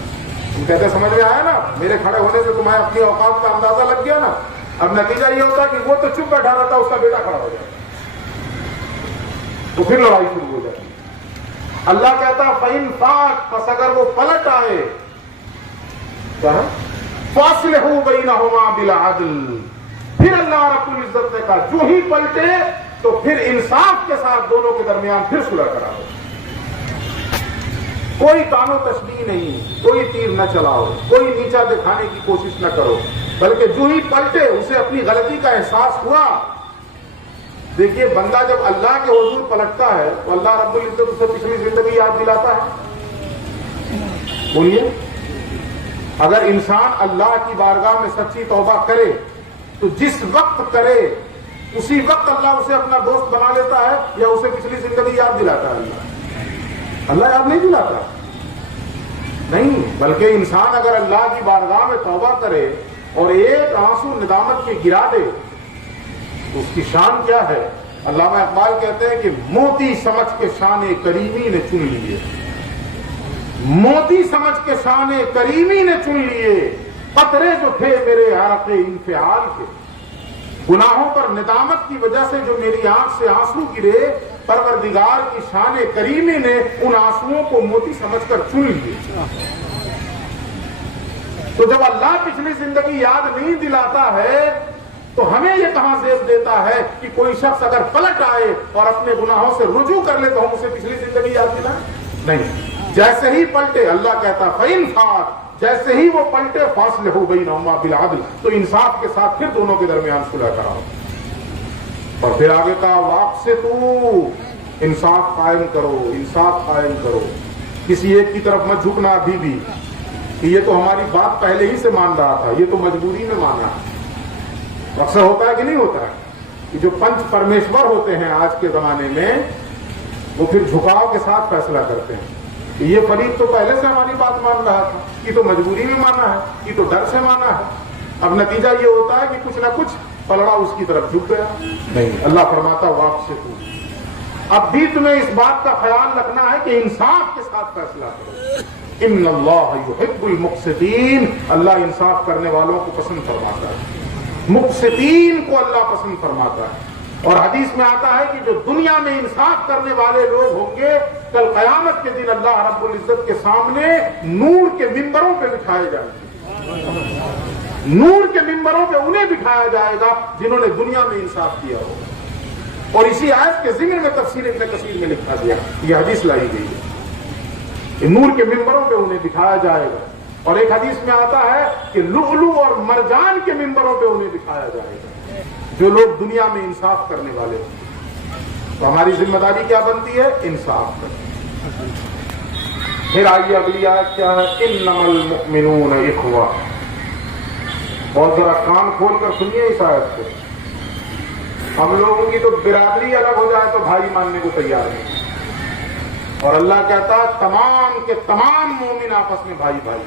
ہم کہتے سمجھ میں آیا نا، میرے کھڑے ہونے سے تمہیں اپنی اوقات کا اندازہ لگ گیا نا. اب نتیجہ یہ ہوتا کہ وہ تو چپ بیٹھا رہتا، اس کا بیٹا کھڑا ہو جائے، تو پھر لڑائی شروع ہو جاتی. اللہ کہتا فَإِن فَاقَ، پس اگر وہ پلٹ آئے، فَأَصْلِحُوا بَيْنَهُمَا بِالْعَدْلِ، پھر اللہ رب العزت نے کہا جو ہی پلٹے تو پھر انصاف کے ساتھ دونوں کے درمیان پھر صلح کراؤ. کوئی کان و تشبیہ نہیں، کوئی تیر نہ چلاؤ، کوئی نیچا دکھانے کی کوشش نہ کرو، بلکہ جو ہی پلٹے اسے اپنی غلطی کا احساس ہوا. دیکھیے بندہ جب اللہ کے حضور پلٹتا ہے تو اللہ رب العزت اسے پچھلی زندگی یاد دلاتا ہے. بولیے، اگر انسان اللہ کی بارگاہ میں سچی توبہ کرے تو جس وقت کرے اسی وقت اللہ اسے اپنا دوست بنا لیتا ہے، یا اسے پچھلی زندگی یاد دلاتا ہے؟ اللہ یاد نہیں دلاتا، نہیں، بلکہ انسان اگر اللہ کی بارگاہ میں توبہ کرے اور ایک آنسو ندامت کے گرا دے تو اس کی شان کیا ہے؟ علامہ اقبال کہتے ہیں کہ موتی سمجھ کے شان کریمی نے چن لیے، موتی سمجھ کے شان کریمی نے چن لیے، قطرے جو تھے میرے عرق انفعال کے، گناہوں پر ندامت کی وجہ سے جو میری آنکھ سے آنسو گرے، پروردگار کی شان کریمی نے ان آنسوؤں کو موتی سمجھ کر چن لیے. تو جب اللہ پچھلی زندگی یاد نہیں دلاتا ہے تو ہمیں یہ کہاں زیب دیتا ہے کہ کوئی شخص اگر پلٹ آئے اور اپنے گناہوں سے رجوع کر لے تو ہم اسے پچھلی زندگی یاد دلائیں؟ نہیں، جیسے ہی پلٹے اللہ کہتا فَإِن فَاقَ، جیسے ہی وہ پلٹے فَأَصْلِحُوا بَيْنَهُمَا بِالْعَدْلِ، تو انصاف کے ساتھ پھر دونوں کے درمیان صلح کراؤ. اور پھر آگے کہا وَأَقْسِطُوا، انصاف قائم کرو، انصاف قائم کرو. کسی ایک کی طرف مت جھکنا ابھی بھی کہ یہ تو ہماری بات پہلے ہی سے مان رہا تھا، یہ تو مجبوری میں مانا. اکثر ہوتا ہے کہ نہیں ہوتا ہے کہ جو پنچ پرمیشور ہوتے ہیں آج کے زمانے میں، وہ پھر جھکاؤ کے ساتھ فیصلہ کرتے ہیں کہ یہ فریق تو پہلے سے ہماری بات مان رہا تھا، یہ تو مجبوری میں مانا ہے، یہ تو ڈر سے مانا ہے. اب نتیجہ یہ ہوتا ہے کہ کچھ نہ کچھ پلڑا اس کی طرف جھک گیا. نہیں، اللہ فرماتا واقعی اب بھی تمہیں اس بات کا خیال رکھنا ہے کہ انصاف کے ساتھ فیصلہ کرو. ان اللہ یحب المقسطین، اللہ انصاف کرنے والوں کو پسند فرماتا ہے، مقسطین کو اللہ پسند فرماتا ہے. اور حدیث میں آتا ہے کہ جو دنیا میں انصاف کرنے والے لوگ ہوں گے کل قیامت کے دن اللہ رب العزت کے سامنے نور کے ممبروں پہ بٹھائے جائیں گے. نور کے ممبروں پہ انہیں بٹھایا جائے گا جنہوں نے دنیا میں انصاف کیا ہو. اور اسی آیت کے ضمن میں تفسیر ابن کثیر میں لکھا گیا، یہ حدیث لائی گئی ہے کہ نور کے ممبروں پہ انہیں بٹھایا جائے گا. اور ایک حدیث میں آتا ہے کہ لؤلؤ اور مرجان کے ممبروں پہ انہیں بٹھایا جائے گا جو لوگ دنیا میں انصاف کرنے والے ہیں. تو ہماری ذمہ داری کیا بنتی ہے؟ انصاف کرنا. پھر آئیے اگلی آیت کیا ہے؟ انما المؤمنون اخوہ. بہت ذرا کان کھول کر سنیے اس آیت کو. ہم لوگوں کی تو برادری الگ ہو جائے تو بھائی ماننے کو تیار نہیں، اور اللہ کہتا ہے تمام کے تمام مومن آپس میں بھائی بھائی،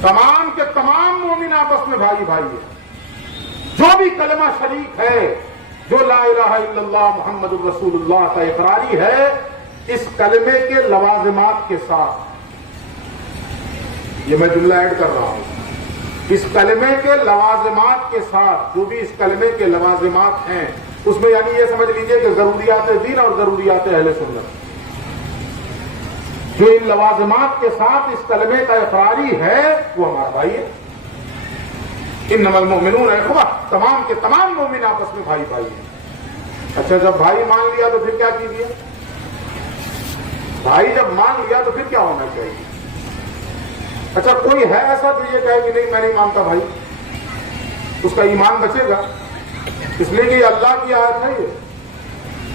تمام کے تمام مومن آپس میں بھائی بھائی ہے. جو بھی کلمہ شریک ہے، جو لا الہ الا اللہ محمد الرسول اللہ کا اقراری ہے، اس کلمے کے لوازمات کے ساتھ، یہ میں جملہ ایڈ کر رہا ہوں، اس کلمے کے لوازمات کے ساتھ، جو بھی اس کلمے کے لوازمات ہیں، اس میں یعنی یہ سمجھ لیجئے کہ ضروریات دین اور ضروریات اہل سنت، جو ان لوازمات کے ساتھ اس کلمے کا اقراری ہے وہ ہمارا بھائی ہے. انما المؤمنون اخوہ، تمام کے تمام مومن آپس میں بھائی بھائی ہیں. اچھا جب بھائی مان لیا تو پھر کیا کیجیے؟ بھائی جب مان لیا تو پھر کیا ہونا چاہیے؟ اچھا کوئی ہے ایسا جو یہ کہے کہ نہیں میں نہیں مانتا بھائی، اس کا ایمان بچے گا؟ اس لیے کہ یہ اللہ کی آیت ہے،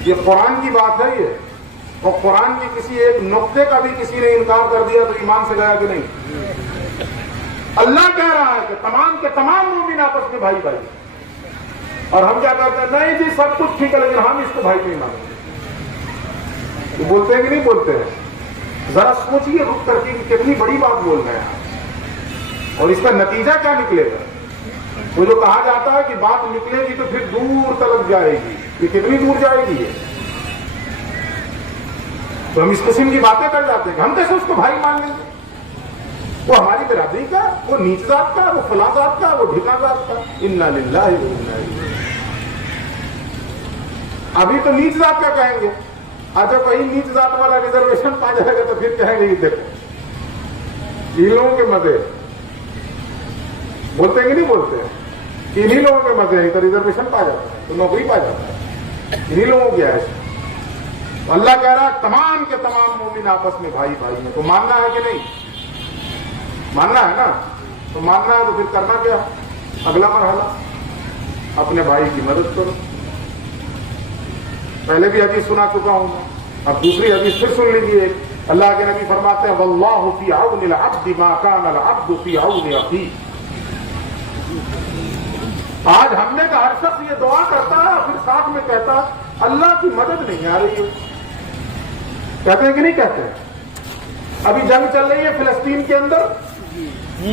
یہ قرآن کی بات ہے یہ، اور قرآن کی کسی ایک نقطے کا بھی کسی نے انکار کر دیا تو ایمان سے گیا کہ نہیں؟ اللہ کہہ رہا ہے کہ تمام کے تمام مومن آپس میں بھائی بھائی. اور ہم کیا کہتے ہیں؟ نہیں جی سب کچھ ٹھیک ہے لیکن ہم اس کو بھائی نہیں مانیں گے. یہ بولتے ہیں کہ نہیں بولتے ہیں؟ ذرا سوچیے رک کر کے کہ کتنی بڑی بات بول رہے ہیں اور اس کا نتیجہ کیا نکلے گا. وہ جو کہا جاتا ہے کہ بات نکلے گی تو پھر دور تلک جائے گی، یہ کتنی دور جائے گی یہ؟ تو ہم اس قسم کی باتیں کر جاتے ہیں کہ ہم کیسے اس کو بھائی مان لیں گے؟ وہ ہماری برادری کا، وہ نیچ ذات کا، وہ فلاں ذات کا، وہ ڈھکا ذات کا. انا للہ و انا الیہ. ابھی تو نیچ ذات کا کہیں گے، اچھا وہی نیچ ذات والا ریزرویشن پا جائے گا تو پھر کہیں گے یہ دیکھو ان لوگوں کے مزے. بولتے ہیں کہ نہیں بولتے ہیں؟ انہی لوگوں کے مزے ہیں تو ریزرویشن پا جاتا ہے، تو نوکری پا جاتا ہے. انہی لوگوں کی ہے. اللہ کہہ رہا ہے تمام کے تمام مومن آپس میں بھائی بھائی ہیں. تو ماننا ہے کہ نہیں؟ ماننا ہے نا. تو ماننا ہے تو پھر کرنا کیا؟ اگلا مرحلہ اپنے بھائی کی مدد کرو. پہلے بھی حدیث سنا چکا ہوں، اب دوسری حدیث پھر سن لیجیے. اللہ کے نبی فرماتے ہیں واللہ فی عون العبد ما کان العبد فی عون اخیہ. آج ہم نے کہا ہر شخص یہ دعا کرتا ہے پھر ساتھ میں کہتا اللہ کی مدد نہیں آ رہی ہے. کہتے ہیں کہ نہیں کہتے ہیں؟ ابھی جنگ چل رہی ہے فلسطین کے اندر،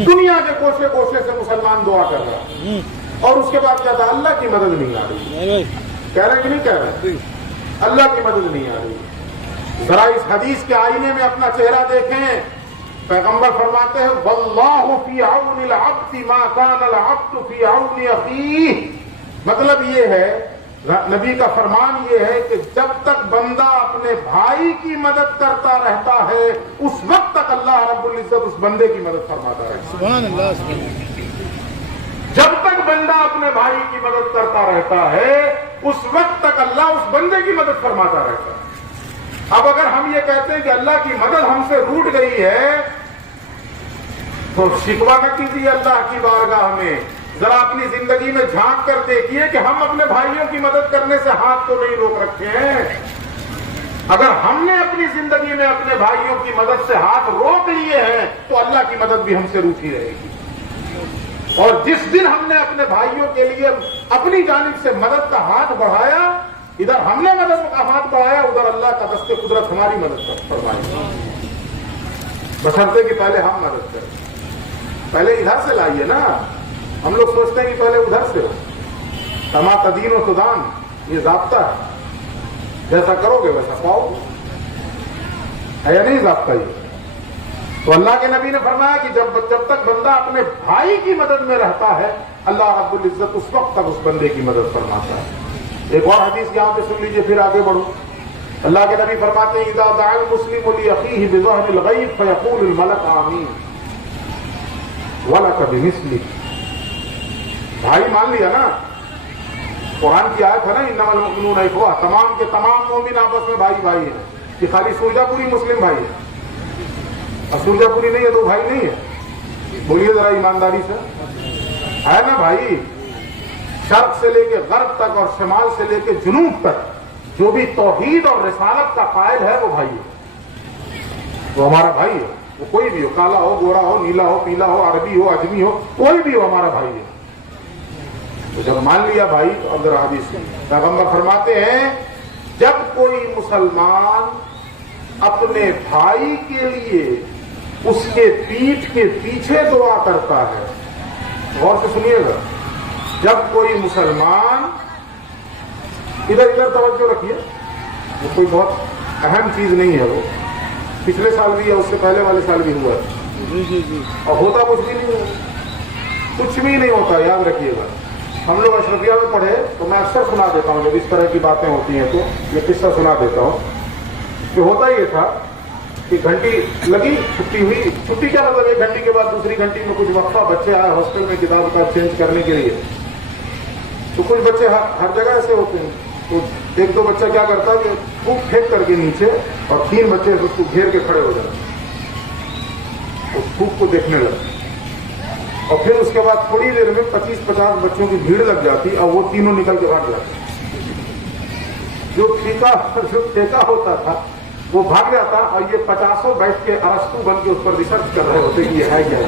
دنیا کے کوشے کوشے سے مسلمان دعا کر رہا ہے اور اس کے بعد کہتا ہے اللہ کی مدد نہیں آ رہی. کہہ رہے ہیں کہ نہیں کہہ رہے؟ اللہ کی مدد نہیں آ رہی. ذرا اس حدیث کے آئینے میں اپنا چہرہ دیکھیں. پیغمبر فرماتے ہیں واللہ فی عون العبد ما کان العبد فی عون اخیہ. مطلب یہ ہے، نبی کا فرمان یہ ہے کہ جب تک بندہ اپنے بھائی کی مدد کرتا رہتا ہے اس وقت تک اللہ رب العزت اس بندے کی مدد فرماتا ہے. سبحان اللہ. جب تک بندہ اپنے بھائی کی مدد کرتا رہتا ہے اس وقت تک اللہ اس بندے کی مدد فرماتا رہتا ہے. اب اگر ہم یہ کہتے ہیں کہ اللہ کی مدد ہم سے روٹ گئی ہے تو شکوہ نہ کیجیے اللہ کی بارگاہ میں. ذرا اپنی زندگی میں جھانک کر دیکھیے کہ ہم اپنے بھائیوں کی مدد کرنے سے ہاتھ تو نہیں روک رکھے ہیں. اگر ہم نے اپنی زندگی میں اپنے بھائیوں کی مدد سے ہاتھ روک لیے ہیں تو اللہ کی مدد بھی ہم سے روکی رہے گی. اور جس دن ہم نے اپنے بھائیوں کے لیے اپنی جانب سے مدد کا ہاتھ بڑھایا، ادھر ہم نے مدد کا ہاتھ بڑھایا ادھر اللہ کا دست قدرت ہماری مدد فرمائے. بشرطے کہ پہلے ہم مدد کریں. پہلے ادھر سے لائیے نا. ہم لوگ سوچتے ہیں کہ پہلے ادھر سے ہو. تما تدین و تدان یہ ضابطہ ہے، جیسا کرو گے ویسا پاؤ گے. ہے یا نہیں ضابطہ یہ؟ تو اللہ کے نبی نے فرمایا کہ جب تک بندہ اپنے بھائی کی مدد میں رہتا ہے اللہ رب العزت اس وقت تک اس بندے کی مدد فرماتا ہے. ایک اور حدیث یہاں پہ سن لیجیے پھر آگے بڑھو. اللہ کے نبی فرماتے ہیں اذا دعا المسلم لاخیہ بظہر الغیب فیقول الملک آمین ولک بمثلہ. بھائی مان لیا نا، قرآن کی آیت ہے نا انما المؤمنون اخوہ. تمام کے تمام مومن آپس میں بھائی بھائی ہیں. کہ خالی سرجا پوری مسلم بھائی ہے اور سرجا پوری نہیں ہے تو بھائی نہیں ہے؟ بولیے ذرا ایمانداری سے. ہے نا بھائی؟ شرق سے لے کے غرب تک اور شمال سے لے کے جنوب تک جو بھی توحید اور رسالت کا قائل ہے وہ بھائی ہے، وہ ہمارا بھائی ہے. وہ کوئی بھی ہو، کالا ہو، گورا ہو، نیلا ہو، پیلا ہو، عربی ہو، اجمی ہو، کوئی بھی ہو ہمارا بھائی ہے. تو جب مان لیا بھائی تو اب ذرا حدیث پیغمبر فرماتے ہیں جب کوئی مسلمان اپنے بھائی کے لیے اس کے پیٹھ کے پیچھے دعا کرتا ہے، غور سے سنیے گا، جب کوئی مسلمان، ادھر توجہ رکھیے، وہ کوئی بہت اہم چیز نہیں ہے، وہ پچھلے سال بھی ہے، اس سے پہلے والے سال بھی ہوا ہے اور ہوتا کچھ بھی نہیں ہے، کچھ بھی نہیں ہوتا. یاد رکھیے گا. ہم لوگ اشرفیہ میں پڑھے تو میں اکثر سنا دیتا ہوں جب اس طرح کی باتیں ہوتی ہیں تو یہ قصہ سنا دیتا ہوں کہ ہوتا یہ تھا کہ گھنٹی لگی، چھٹی ہوئی. چھٹی کیا مطلب؟ ایک گھنٹی کے بعد دوسری گھنٹی میں کچھ وقفہ، بچے آئے ہاسٹل میں کتاب کا چینج کرنے کے لیے. تو کچھ بچے ہر جگہ ایسے ہوتے ہیں. تو ایک دو بچہ کیا کرتا ہے کہ تھوک پھینک کر کے نیچے اور 3 بچے اس کو گھیر کے کھڑے ہو جاتے، اس تھوک کو دیکھنے لگتے. اور پھر اس کے بعد تھوڑی دیر میں 25-50 بچوں کی بھیڑ لگ جاتی اور وہ تینوں نکل کے بھاگ جاتے. جو ٹھیکا ہوتا تھا وہ بھاگ جاتا اور یہ 50 بیٹھ کے ارسطو بن کے اس پر ریسرچ کر رہے ہوتے کہ یہ ہے کیا.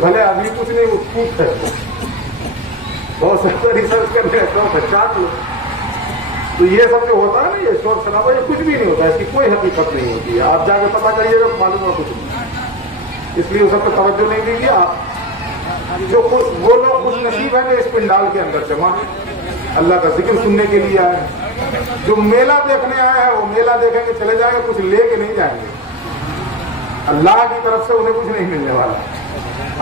بھلے آدمی کچھ نہیں، وہ تھوک ہے. بہت زیادہ ریسرچ کرنے تو بچات لو. تو یہ سب جو ہوتا ہے نا یہ شور شرابہ یہ کچھ بھی نہیں ہوتا ہے, اس کی کوئی حقیقت نہیں ہوتی ہے. آپ جا کے پتا کریے گا معلوم ہو کچھ نہیں, اس لیے اس پر توجہ نہیں دیجیے. آپ جو وہ لوگ خوش نصیب ہیں جو اس پنڈال کے اندر جمع ہیں, اللہ کا ذکر سننے کے لیے آئے ہیں. جو میلہ دیکھنے آئے ہیں وہ میلہ دیکھیں گے چلے جائیں گے, کچھ لے کے نہیں جائیں گے. اللہ کی طرف سے انہیں کچھ نہیں ملنے والا.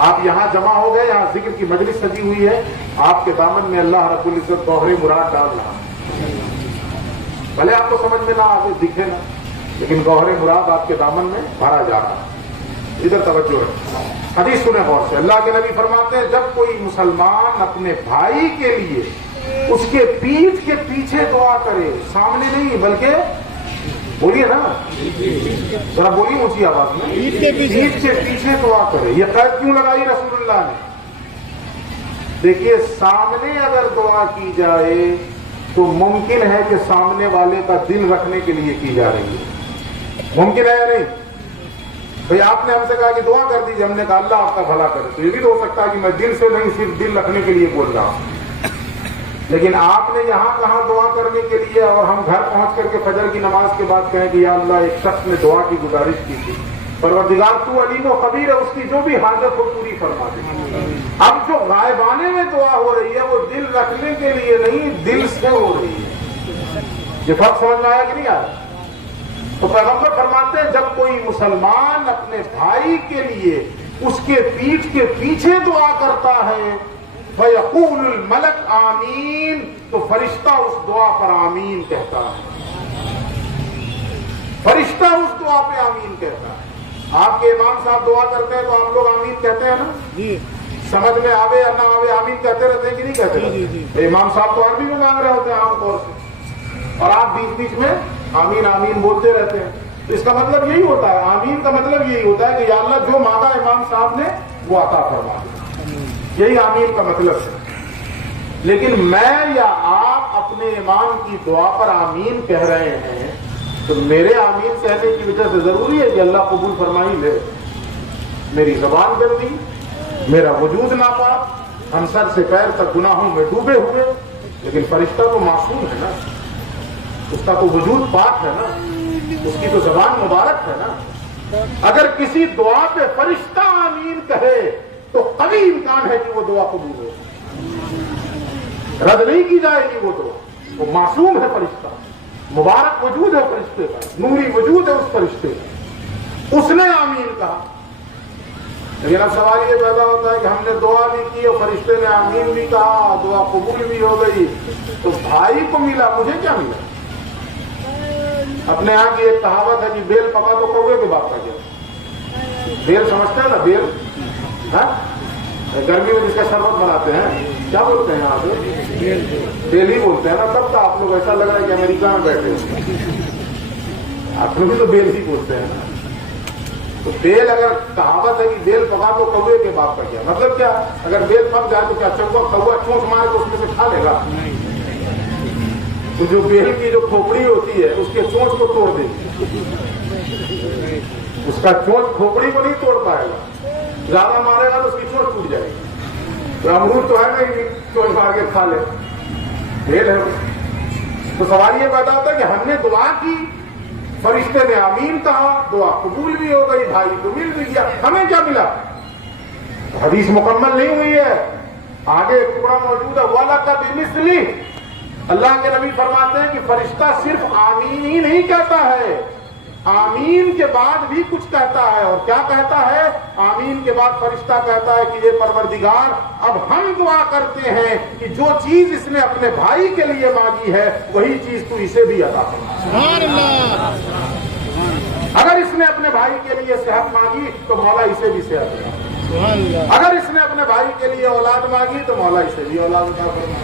آپ یہاں جمع ہو گئے, یہاں ذکر کی مجلس سجی ہوئی ہے, آپ کے دامن میں اللہ رب العزت گوہر مراد ڈال رہا. بھلے آپ کو سمجھ میں نہ آگے دکھے نا, لیکن گوہر مراد آپ کے دامن میں بھرا جا رہا ہے. ادھر توجہ ہے. حدیث سنیں غور سے. اللہ کے نبی فرماتے ہیں جب کوئی مسلمان اپنے بھائی کے لیے اس کے پیٹھ کے پیچھے دعا کرے, سامنے نہیں بلکہ بولیے نا, ذرا بولیے اونچی آواز میں, پیٹھ کے پیچھے دعا کرے. یہ قید کیوں لگائی رسول اللہ نے؟ دیکھیے سامنے اگر دعا کی جائے تو ممکن ہے کہ سامنے والے کا دل رکھنے کے لیے کی جا رہی ہے. ممکن ہے یا نہیں بھئی؟ آپ نے ہم سے کہا کہ دعا کر دیجیے, ہم نے کہا اللہ آپ کا بھلا کرے, تو یہ بھی تو ہو سکتا ہے کہ میں دل سے نہیں صرف دل رکھنے کے لیے بول رہا ہوں. لیکن آپ نے یہاں کہاں دعا کرنے کے لیے, اور ہم گھر پہنچ کر کے فجر کی نماز کے بعد کہیں کہ یا اللہ ایک شخص نے دعا کی گزارش کی تھی, پروردگار تو علیم و خبیر ہے, اس کی جو بھی حاجت ہو پوری فرما دے. اب جو غائبانے میں دعا ہو رہی ہے وہ دل رکھنے کے لیے نہیں, دل سے ہو رہی ہے. یہ فرق سمجھ میں آیا کہ نہیں آیا؟ تو پیغمبر فرماتے ہیں جب کوئی مسلمان اپنے بھائی کے لیے اس کے پیٹھ کے پیچھے دعا کرتا ہے فَيَقُولُ الْمَلَكُ آمین, تو فرشتہ اس دعا پر آمین کہتا ہے. فرشتہ اس دعا پہ آمین کہتا ہے. آپ کے امام صاحب دعا کرتے ہیں تو آپ لوگ آمین کہتے ہیں نا جی, سمجھ میں آوے یا نہ آوے آمین کہتے رہتے ہیں کہ نہیں کہتے رہتے؟ امام صاحب تو عربی میں مانگ رہے ہوتے ہیں عام طور سے, اور آپ بیچ بیچ میں آمین آمین بولتے رہتے ہیں. تو اس کا مطلب یہی ہوتا ہے, آمین کا مطلب یہی ہوتا ہے کہ یا اللہ جو مانگا امام صاحب نے وہ عطا فرما دے. یہی آمین کا مطلب ہے. لیکن میں یا آپ اپنے امام کی دعا پر آمین کہہ رہے ہیں تو میرے آمین کہنے کی وجہ سے ضروری ہے کہ اللہ قبول فرمائی لے. میری زبان گندی, میرا وجود ناپاک, ہم سر سے پیر تک گناہوں میں ڈوبے ہوئے, لیکن فرشتہ تو معصوم ہے نا, اس کا تو وجود پاک ہے نا, اس کی تو زبان مبارک ہے نا. اگر کسی دعا پہ فرشتہ آمین کہے تو قوی امکان ہے کہ وہ دعا قبول ہو, رد نہیں کی جائے گی وہ دعا. وہ معصوم ہے فرشتہ, مبارک وجود ہے فرشتے کا, نوری وجود ہے اس فرشتے کا, اس نے آمین کہا. لیکن اب سوال یہ پیدا ہوتا ہے کہ ہم نے دعا بھی کی اور فرشتے نے آمین بھی کہا, دعا قبول بھی ہو گئی, تو بھائی کو ملا, مجھے کیا ملا؟ اپنے یہاں کی ایک کہاوت ہے کہ بیل پکا تو کوے کے باپ کا کیا. بیل سمجھتے ہیں نا, بیل گرمی میں جس کا شربت بناتے ہیں کیا بولتے ہیں آپ؟ بیل ہی بولتے ہیں نا. تب تو آپ لوگ ایسا لگ رہا ہے کہ امریکہ میں بیٹھے ہوئے, آپ لوگ بھی تو بیل ہی بولتے ہیں نا. تو بیل اگر کہاوت ہے کہ بیل پکا تو کوے کے باپ کا کیا, مطلب کیا؟ اگر بیل پک جائے تو کیا کوا چونچ مارے تو اس میں سے کھا لے گا؟ تو جو بیل کی جو کھوپڑی ہوتی ہے اس کے چونچ کو توڑ دے گی, اس کا چونچ کھوپڑی کو نہیں توڑ پائے گا, زیادہ مارے گا تو اس کی چونچ ٹوٹ جائے گی. تو امرود تو ہے نہیں چونچ مار کے کھا لے, بیل ہے. تو سوال یہ پیدا ہوتا ہے کہ ہم نے دعا کی, فرشتے نے آمین کہا, دعا قبول بھی ہو گئی, بھائی کو مل بھی گیا, ہمیں کیا ملا؟ حدیث مکمل نہیں ہوئی ہے, آگے ایک ٹکڑا موجود ہے. وَلَكَ بِمِثْلِهِ, اللہ کے نبی فرماتے ہیں کہ فرشتہ صرف آمین ہی نہیں کہتا ہے, آمین کے بعد بھی کچھ کہتا ہے. اور کیا کہتا ہے؟ آمین کے بعد فرشتہ کہتا ہے کہ یہ پروردگار اب ہم دعا کرتے ہیں کہ جو چیز اس نے اپنے بھائی کے لیے مانگی ہے وہی چیز تو اسے بھی عطا فرما. سبحان اللہ. اگر اس نے اپنے بھائی کے لیے صحت مانگی تو مولا اسے بھی صحت دے. اگر اس نے اپنے بھائی کے لیے اولاد مانگی تو مولا اسے بھی اولاد عطا فرما.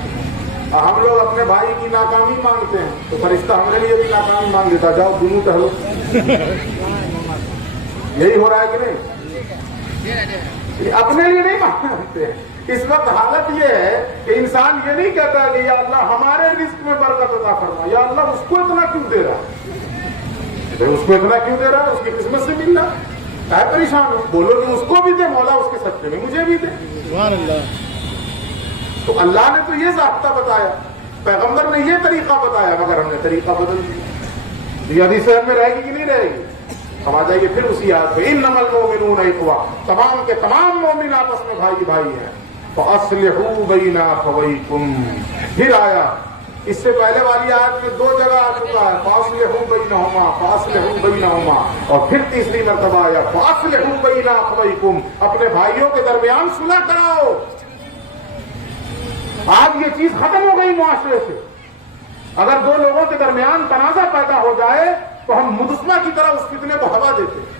ہم لوگ اپنے بھائی کی ناکامی مانگتے ہیں تو فرشتہ ہمارے لیے بھی ناکامی مانگ دیتا, جاؤ دونوں ٹہلو. یہی ہو رہا ہے کہ نہیں؟ اپنے لیے نہیں مانگتے. اس وقت حالت یہ ہے کہ انسان یہ نہیں کہتا کہ یا اللہ ہمارے رزق میں برکت عطا فرما, یا اللہ اس کو اتنا کیوں دے رہا ہے, اس کو اتنا کیوں دے رہا ہے, اس کی قسمت سے مل رہا ہے, پریشان ہو, بولو کہ اس کو بھی دے مولا, اس کے سچے میں مجھے بھی دے. سبحان اللہ. تو اللہ نے تو یہ ضابطہ بتایا، پیغمبر نے یہ طریقہ بتایا، مگر ہم نے طریقہ بدل دیا۔ یہ حدیث میں رہے گی کہ نہیں رہے گی؟ ہم آ جائیے پھر اسی آیت پہ، انما المؤمنون اخوہ، تمام کے تمام مومن آپس میں بھائی بھائی ہیں۔ فاصلحوا بین اخویکم، پھر آیا اس سے پہلے والی آیت میں 2 جگہ آ چکا ہے، فاصلحوا بینہما، فاصلحوا بینہما، اور پھر تیسری مرتبہ آیا فاصلحوا بین اخویکم، اپنے بھائیوں کے درمیان صلح کراؤ۔ آج یہ چیز ختم ہو گئی معاشرے سے۔ اگر 2 لوگوں کے درمیان تنازع پیدا ہو جائے تو ہم مجسمہ کی طرح اس فتنے کو ہوا دیتے ہیں،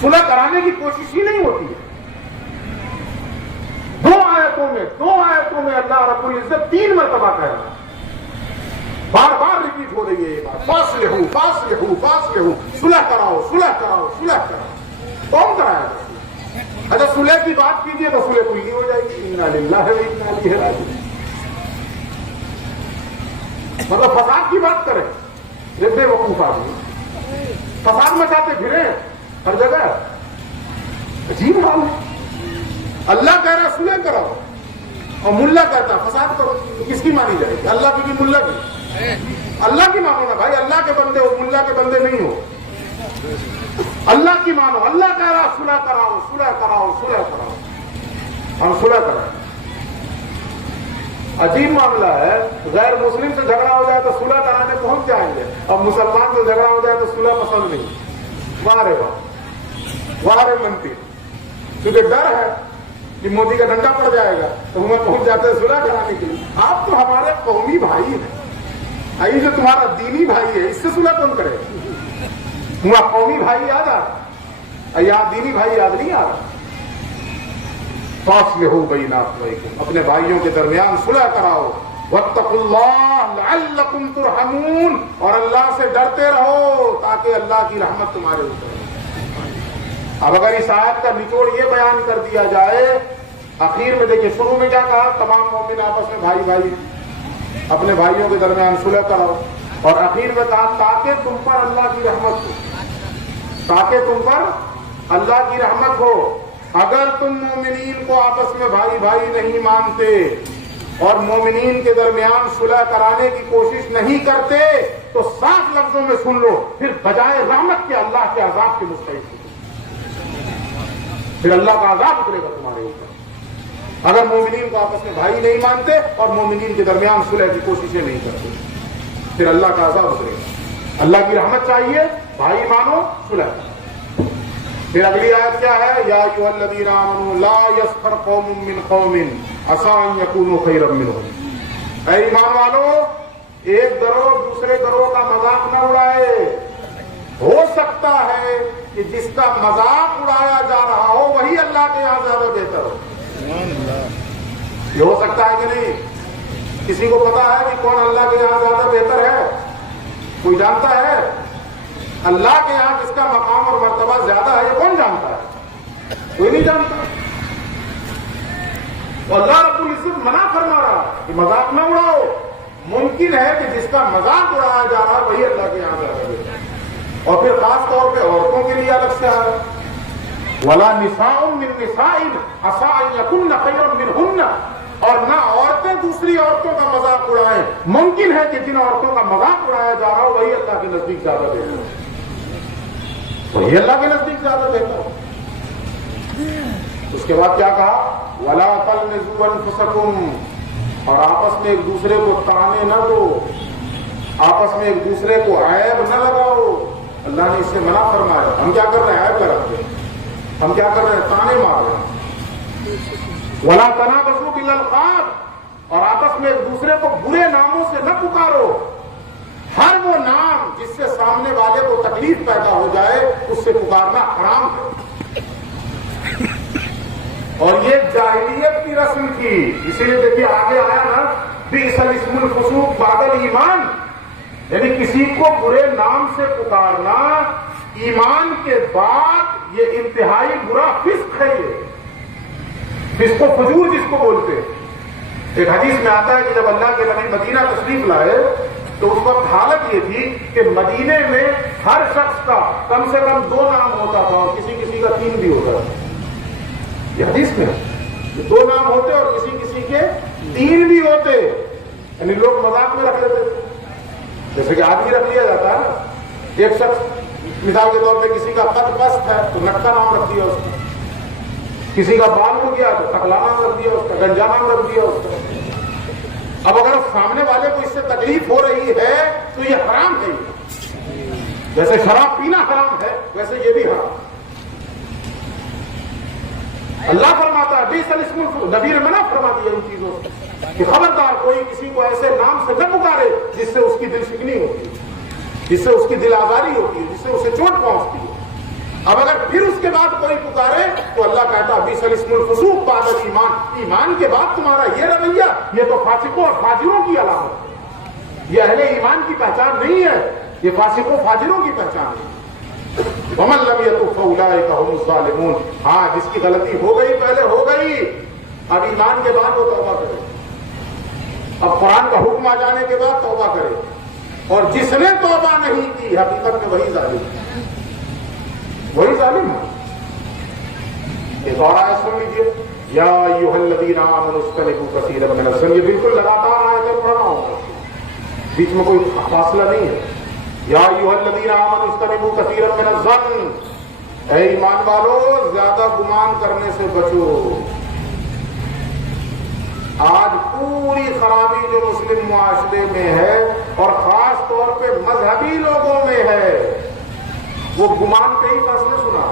صلح کرانے کی کوشش ہی نہیں ہوتی ہے۔ 2 آیتوں میں اللہ رب العزت 3 مرتبہ کہہ رہا ہے، بار بار ریپیٹ ہو رہی ہے یہ بات، فاصلحوا فاصلحوا فاصلحوا، صلح کراؤ صلح کراؤ صلح کراؤ۔ کون کرائے گا؟ اچھا صلح کی بات کیجیے تو صلح کلی ہو جائے گی، انا للہ و انا الیہ راجعون۔ مطلب فساد کی بات کریں، یہ بے وقوف آدمی فساد مچاتے پھرے ہر جگہ، عجیب حال ہے۔ اللہ کہہ رہا صلح کراؤ اور ملا کہتا فساد کرو، تو کس کی مانی جائے گی؟ اللہ کی ملا کی؟ اللہ کی مانو نا بھائی، اللہ کے بندے ہو، ملا کے بندے نہیں ہو، اللہ کی مانو۔ اللہ کہہ رہا صلح کراؤ صلح کراؤ صلح کراؤ، ہم صلح کرائیں۔ عجیب معاملہ ہے، غیر مسلم سے جھگڑا ہو جائے تو صلح کرانے پہنچ جائیں گے، اور مسلمان سے جھگڑا ہو جائے تو صلح پسند نہیں۔ واہ رے واہ، واہ رے منتی، کیونکہ ڈر ہے کہ مودی کا ڈنڈا پڑ جائے گا تو ہمیں پہنچ جاتے ہیں صلح کرانے کے لیے۔ آپ تو ہمارے قومی بھائی ہیں، آئی جو تمہارا دینی بھائی ہے، اس سے صلح کون کرے؟ ہمارا قومی بھائی یاد آ رہا، یاد دینی بھائی یاد نہیں آ رہا۔ فاصلحوا بین اخویکم، اپنے بھائیوں کے درمیان صلح کراؤ۔ واتقوا اللہ لعلکم ترحمون، اور اللہ سے ڈرتے رہو تاکہ اللہ کی رحمت تمہارے اوپر ہو۔ اب اگر اس آیت کا نچوڑ یہ بیان کر دیا جائے، آخر میں دیکھیں شروع میں کیا کہا، تمام مومن آپس میں بھائی بھائی، اپنے بھائیوں کے درمیان صلح کراؤ، اور آخر میں کہا تاکہ تم پر اللہ کی رحمت ہو، تاکہ تم پر اللہ کی رحمت ہو۔ اگر تم مومنین کو آپس میں بھائی بھائی نہیں مانتے اور مومنین کے درمیان صلح کرانے کی کوشش نہیں کرتے تو صاف لفظوں میں سن لو، پھر بجائے رحمت کے اللہ کے عذاب کے مستحق ہو، پھر اللہ کا عذاب اترے گا تمہارے اوپر۔ اگر مومنین کو آپس میں بھائی نہیں مانتے اور مومنین کے درمیان صلح کی کوششیں نہیں کرتے، پھر اللہ کا عذاب اترے گا۔ اللہ کی رحمت چاہیے، بھائی مانو، صلح۔ پھر اگلی آیت کیا ہے، یا ایھا الذین آمنوا لا یسخر قوم من قوم عسیٰ ان یکونوا خیرا منھم۔ اے ایمان والو، ایک گروہ دوسرے گروہ کا مذاق نہ اڑائے، ہو سکتا ہے کہ جس کا مذاق اڑایا جا رہا ہو وہی اللہ کے یہاں زیادہ بہتر ہو۔ یہ ہو سکتا ہے کہ نہیں؟ کسی کو پتا ہے کہ کون اللہ کے یہاں زیادہ بہتر ہے؟ کوئی جانتا ہے؟ اللہ کے یہاں جس کا مقام اور مرتبہ زیادہ ہے یہ کون جانتا ہے؟ کوئی نہیں جانتا۔ تو اللہ رب العزت منع فرما رہا کہ مذاق نہ اڑاؤ۔ ممکن ہے کہ جس کا مذاق اڑایا جا رہا ہے وہی اللہ کے یہاں زیادہ بہتر ہے۔ اور پھر خاص طور پہ عورتوں کے لیے الگ سے آ رہا ہے، وَلَا نِسَاءٌ مِّن نِّسَاءٍ عَسَىٰ أَن يَكُنَّ خَيْرًا مِّنْهُنَّ، اور نہ عورتیں دوسری عورتوں کا مذاق اڑائیں۔ ممکن ہے کہ جن عورتوں کا مذاق اڑایا جا رہا ہو وہی اللہ کے نزدیک زیادہ بہتر ہو، وہی اللہ کے نزدیک زیادہ بہتر ہو۔ اس کے بعد کیا کہا، وَلَا تَلْمِزُوا أَنفُسَكُمْ، اور آپس میں ایک دوسرے کو تانے نہ دو، آپس میں ایک دوسرے کو عیب نہ لگاؤ۔ اللہ نے اس سے منع فرمایا۔ ہم کیا کر رہے ہیں؟ عیب لگاتے ہیں، ہم کیا کر رہے ہیں؟ تانے مار رہے ہیں۔ وَلَا تَنَابَزُوا بِالْأَلْقَابِ، اور آپس میں ایک دوسرے کو برے ناموں سے نہ پکارو۔ ہر وہ نام جس سے سامنے والے کو تکلیف پیدا ہو جائے اس سے پکارنا حرام ہے، اور یہ جاہلیت کی رسم تھی۔ اسی لیے دیکھیے آگے آیا نا، بئس الاسم الفسوق بعد الایمان، یعنی کسی کو برے نام سے پکارنا ایمان کے بعد یہ انتہائی برا فسق ہے۔ یہ فسق و فجور جس کو بولتے ہیں۔ ایک حدیث میں آتا ہے کہ جب اللہ کے نبی مدینہ تشریف لائے تو اس وقت حالت یہ تھی کہ مدینے میں ہر شخص کا کم سے کم 2 نام ہوتا تھا، اور کسی کسی کا 3 بھی ہوتا تھا۔ یہ حدیث میں دو نام ہوتے اور کسی کسی کے تین بھی ہوتے، یعنی لوگ مذاق میں رکھ لیتے، جیسے کہ آدمی رکھ لیا جاتا ہے نا. ایک شخص مثال کے طور پہ کسی کا قد پست ہے تو نٹکا نام رکھ دیا اس کا، کسی کا بال ہو گیا تو ٹکلا نام رکھ دیا اس کا، گنجا نام رکھ دیا اس کا. اب اگر سامنے والے کو اس سے تکلیف ہو رہی ہے تو یہ حرام ہے. جیسے شراب پینا حرام ہے ویسے یہ بھی حرام. اللہ فرماتا ہے بئس الاسم الفسوق، نبی نے منع فرما دیا ان چیزوں سے کہ خبردار کوئی کسی کو ایسے نام سے نہ پکارے جس سے اس کی دل شکنی ہوتی ہے، جس سے اس کی دل آزاری ہوتی ہے، جس سے اسے چوٹ پہنچتی ہے. اب اگر پھر اس کے بعد کوئی پکارے تو اللہ کہتا ہے بئس الاسم الفسوق بعد الایمان، ایمان کے بعد تمہارا یہ رویہ، یہ تو فاسقوں اور فاجروں کی علامت ہے، یہ اہل ایمان کی پہچان نہیں ہے، یہ فاسقوں فاجروں کی پہچان ہے. ومن لم يتب فاولئک هم الظالمون. ہاں جس کی غلطی ہو گئی پہلے ہو گئی، اب ایمان کے بعد وہ توبہ کرے، اب قرآن کا حکم آ جانے کے بعد توبہ کرے. اور جس نے توبہ نہیں کی حقیقت میں وہی ظالم ہے، وہی ظالم ہے. ایک اور آیت سن لیجیے، یا ایھا الذین آمنوا اجتنبوا کثیرا من الظن. یہ بالکل لگاتار آیتیں پڑھ رہا ہوں، بیچ میں کوئی فاصلہ نہیں ہے. یا ایھا الذین آمنوا اجتنبوا کثیرا من الظن، اے ایمان والو زیادہ گمان کرنے سے بچو. آج پوری خرابی جو مسلم معاشرے میں ہے اور خاص طور پہ مذہبی لوگوں میں ہے، وہ گمان پہ ہی فیصلے سنا.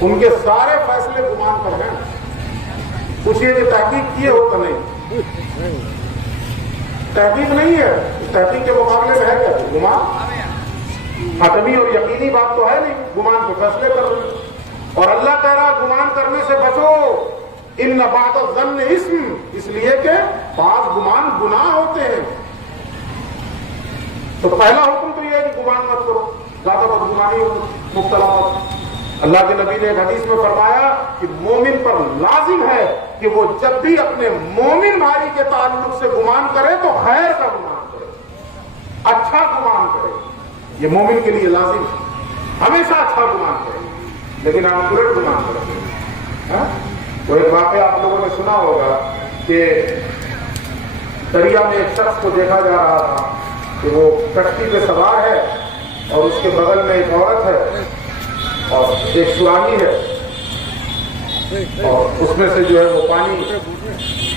ان کے سارے فیصلے گمان پر ہیں. پوچھئے کہ تحقیق کیے ہو تو نہیں، تحقیق نہیں ہے. تحقیق کے مقابلے میں ہے کیا گمان؟ حتمی اور یقینی بات تو ہے نہیں، گمان پہ فیصلے کر رہے. اور اللہ کہہ رہا گمان کرنے سے بچو، ان بعض الظن اسم، اس لیے کہ بعض گمان گناہ ہوتے ہیں. تو پہلا حکم تو یہ ہے کہ گمان مت کرو، زیادہ بدگمانی مبتلا ہو. اللہ کے نبی نے ایک حدیث میں فرمایا کہ مومن پر لازم ہے کہ وہ جب بھی اپنے مومن بھائی کے تعلق سے گمان کرے تو خیر کا گمان کرے، اچھا گمان کرے. یہ مومن کے لیے لازم ہے، ہمیشہ اچھا گمان کرے، لیکن آپ الٹ گمان کریں. تو ایک واقعہ آپ لوگوں نے سنا ہوگا کہ دریا میں ایک شخص کو دیکھا جا رہا تھا کہ وہ کشتی پہ سوار ہے اور اس کے بغل میں ایک عورت ہے اور ایک سراہی ہے، اور اس میں سے جو ہے وہ پانی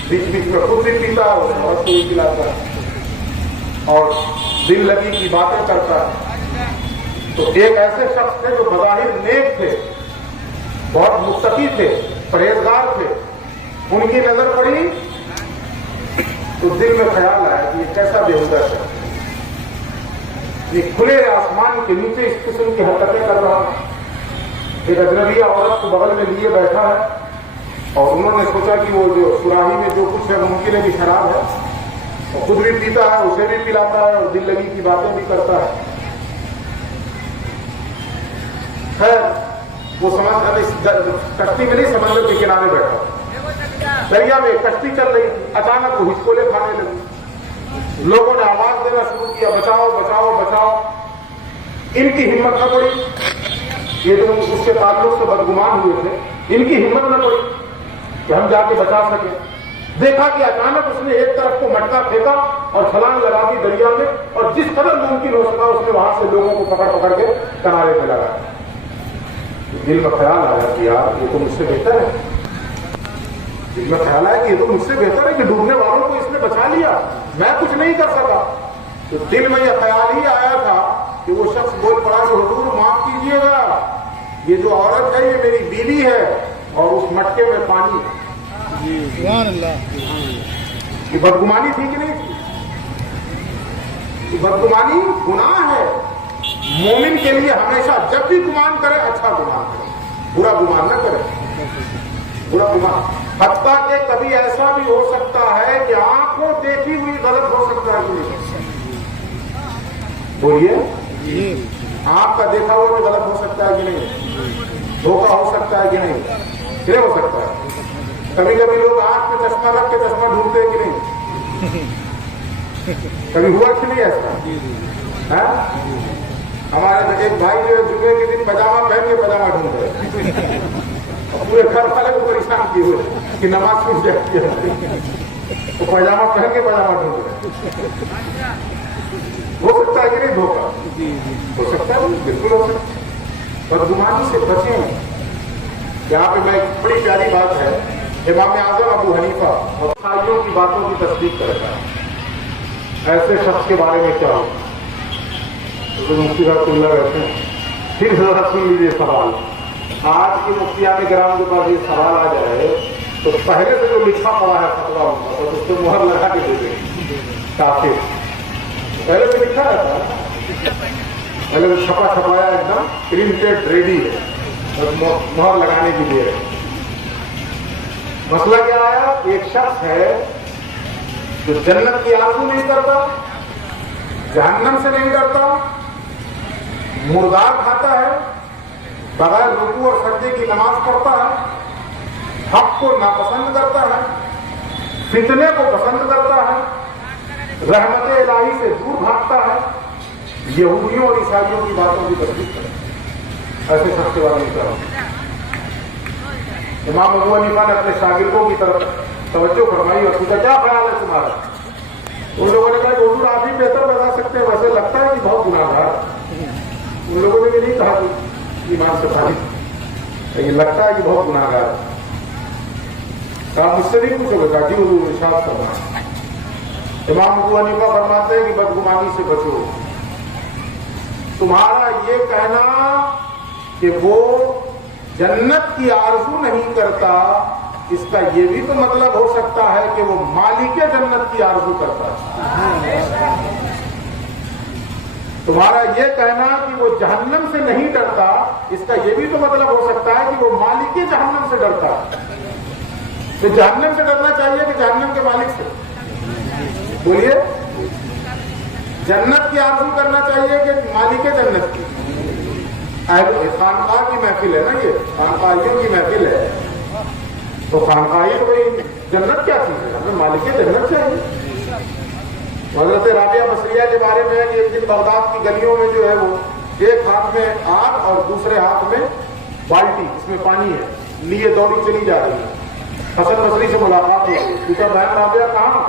بیچ بیچ میں خود بھی پیتا ہے اور عورت کو بھی پلاتا ہے اور دل لگی کی باتیں کرتا ہے. تو ایک ایسے شخص تھے جو بظاہر نیک تھے، بہت متقی تھے، پرہیزگار تھے. ان کی نظر پڑی تو دل میں خیال آیا کہ یہ کیسا بےہودہ ہے، یہ کھلے آسمان کے نیچے اس قسم کی حرکتیں کر رہا ہے. ایک اجنبی عورت کو بغل میں لیے بیٹھا ہے اور انہوں نے سوچا کہ وہ جو سراہی میں جو کچھ ہے ممکن ہے کہ شراب ہے، اور خود بھی پیتا ہے، اسے بھی پلاتا ہے اور دل لگی کی باتیں بھی کرتا ہے. خیر وہ کشتی میں نہیں، سمندر کے کنارے بیٹھا، دریا میں کشتی چل رہی تھی. اچانک وہ ہچکولے کھانے لگی، لوگوں نے آواز دینا شروع کیا، بچاؤ بچاؤ بچاؤ. ان کی ہمت نہ پڑی، یہ جو اس کے تعلق سے بدگمان ہوئے تھے ان کی ہمت نہ پڑی کہ ہم جا کے بچا سکیں. دیکھا کہ اچانک اس نے ایک طرف کو مٹکا پھینکا اور چھلانگ لگا دی دریا میں، اور جس قدر ممکن ہو سکا اس نے وہاں سے لوگوں کو پکڑ پکڑ کے کنارے پہ لگایا. دل میں خیال آیا کہ یار یہ تو مجھ سے بہتر ہے، دل میں خیال آیا کہ یہ تو مجھ سے بہتر ہے کہ ڈوبنے والوں کو اس نے بچا لیا، میں کچھ نہیں کر سکا. تو دل میں یہ خیال ہی آیا تھا کہ وہ شخص بول پڑا کہ حضور معاف کیجیے گا، یہ جو عورت ہے یہ میری بیوی ہے اور اس مٹکے میں پانی ہے. سبحان اللہ. یہ بدگمانی تھی کہ نہیں تھی؟ یہ بدگمانی گناہ ہے. مومن کے لیے ہمیشہ جب بھی گمان کرے اچھا گمان کرے، برا گمان نہ کرے. برا گمان حتیٰ کہ کبھی ایسا بھی ہو سکتا ہے کہ آنکھوں دیکھی ہوئی غلط ہو سکتا ہے کہ نہیں. بولیے، آپ کا دیکھا ہوا بھی غلط ہو سکتا ہے کہ نہیں، دھوکہ ہو سکتا ہے کہ نہیں، کیا ہو سکتا ہے. کبھی کبھی لوگ آنکھ میں چشمہ رکھ کے چشمہ ڈھونڈتے ہیں کہ نہیں، کبھی ہوا کہ نہیں ایسا. ہمارے ایک بھائی جو جمعے کے دن پاجامہ پہن کے پاجامہ ڈھونڈ رہے اور پورے گھر والے کو پریشان کیے ہوئے کہ نماز چھوٹ جاتی ہے تو پائجامہ پہن کے پائجامہ ڈھونڈ رہے. ہو سکتا ہے کہ نہیں دھوکہ؟ ہو سکتا ہے، بالکل ہو سکتا ہے. بدگمانی سے بچیں. یہاں پہ میں ایک بڑی پیاری بات ہے، امام اعظم ابو حنیفہ مسائلوں کی باتوں کی تصدیق کرتا ہے. ایسے شخص کے بارے میں کیا ہو تو مفتی رحمۃ اللہ رہتے ہیں. پھر ذرا سن لیجیے سوال. آج کے مفتیان کرام کے پاس یہ سوال آ جائے تو پہلے سے جو لکھا پڑا ہے فتویٰ تو اس کو مہر لگا کے دے دیں کافی. پہلے سے لکھا رہتا ہے، پہلے تو چھپا چھپایا ایک دم پرنٹڈ ریڈی ہے اور مہر لگانے کے لیے. مسئلہ کیا آیا؟ ایک شخص ہے جو جنت کی آرزو نہیں کرتا، جہنم سے نہیں ڈرتا، مردار کھاتا ہے، بغیر رکوع اور سجدے کی نماز پڑھتا ہے، حق کو ناپسند کرتا ہے، فتنے کو پسند کرتا ہے، رحمت الہی سے دور بھاگتا ہے، یہودیوں اور عیسائیوں کی باتوں کی تصدیق کرتا ہے. ایسے شخص کے بارے میں کیا ہوگا؟ امام ابو حنیفہ نے اپنے شاگردوں کی طرف توجہ فرمائی اور پوچھا کیا خیال ہے تمہارا؟ ان لوگوں نے کہا کہ حضور آپ ہی بہتر بتا سکتے ہیں، ویسے لگتا ہے کہ بہت گناہ گار. ان لوگوں نے بھی نہیں کہا کہ ایمان سے خالی، لیکن لگتا ہے کہ بہت گناہ گار. آپ مجھ سے نہیں پوچھو گے کہ حضور ارشاد فرمائیں. امام ابو حنیفہ فرماتے ہیں کہ بدگمانی سے بچو. تمہارا یہ کہنا کہ وہ جنت کی آرزو نہیں کرتا، اس کا یہ بھی تو مطلب ہو سکتا ہے کہ وہ مالک جنت کی آرزو کرتا ہے. تمہارا یہ کہنا کہ وہ جہنم سے نہیں ڈرتا، اس کا یہ بھی تو مطلب ہو سکتا ہے کہ وہ مالک جہنم سے ڈرتا ہے. تو جہنم سے ڈرنا چاہیے کہ جہنم کے مالک سے؟ بولیے. جنت کی آرزو کرنا چاہیے کہ مالک جنت کی؟ خانقاہ کی محفل ہے نا، یہ خانقاہیوں کی محفل ہے. تو خانقاہی تو بھائی جنت کیا چیز ہے؟ ہمیں مالک جنت چاہیے. حضرت رابعہ بصریہ کے بارے میں ہے کہ ایک دن بغداد کی گلیوں میں جو ہے وہ ایک ہاتھ میں آگ اور دوسرے ہاتھ میں بالٹی، اس میں پانی ہے، لیے دوڑی چلی جا رہی ہے. حسن بصری سے ملاقات ہوئی. پوچھا بہن رابعہ کہاں؟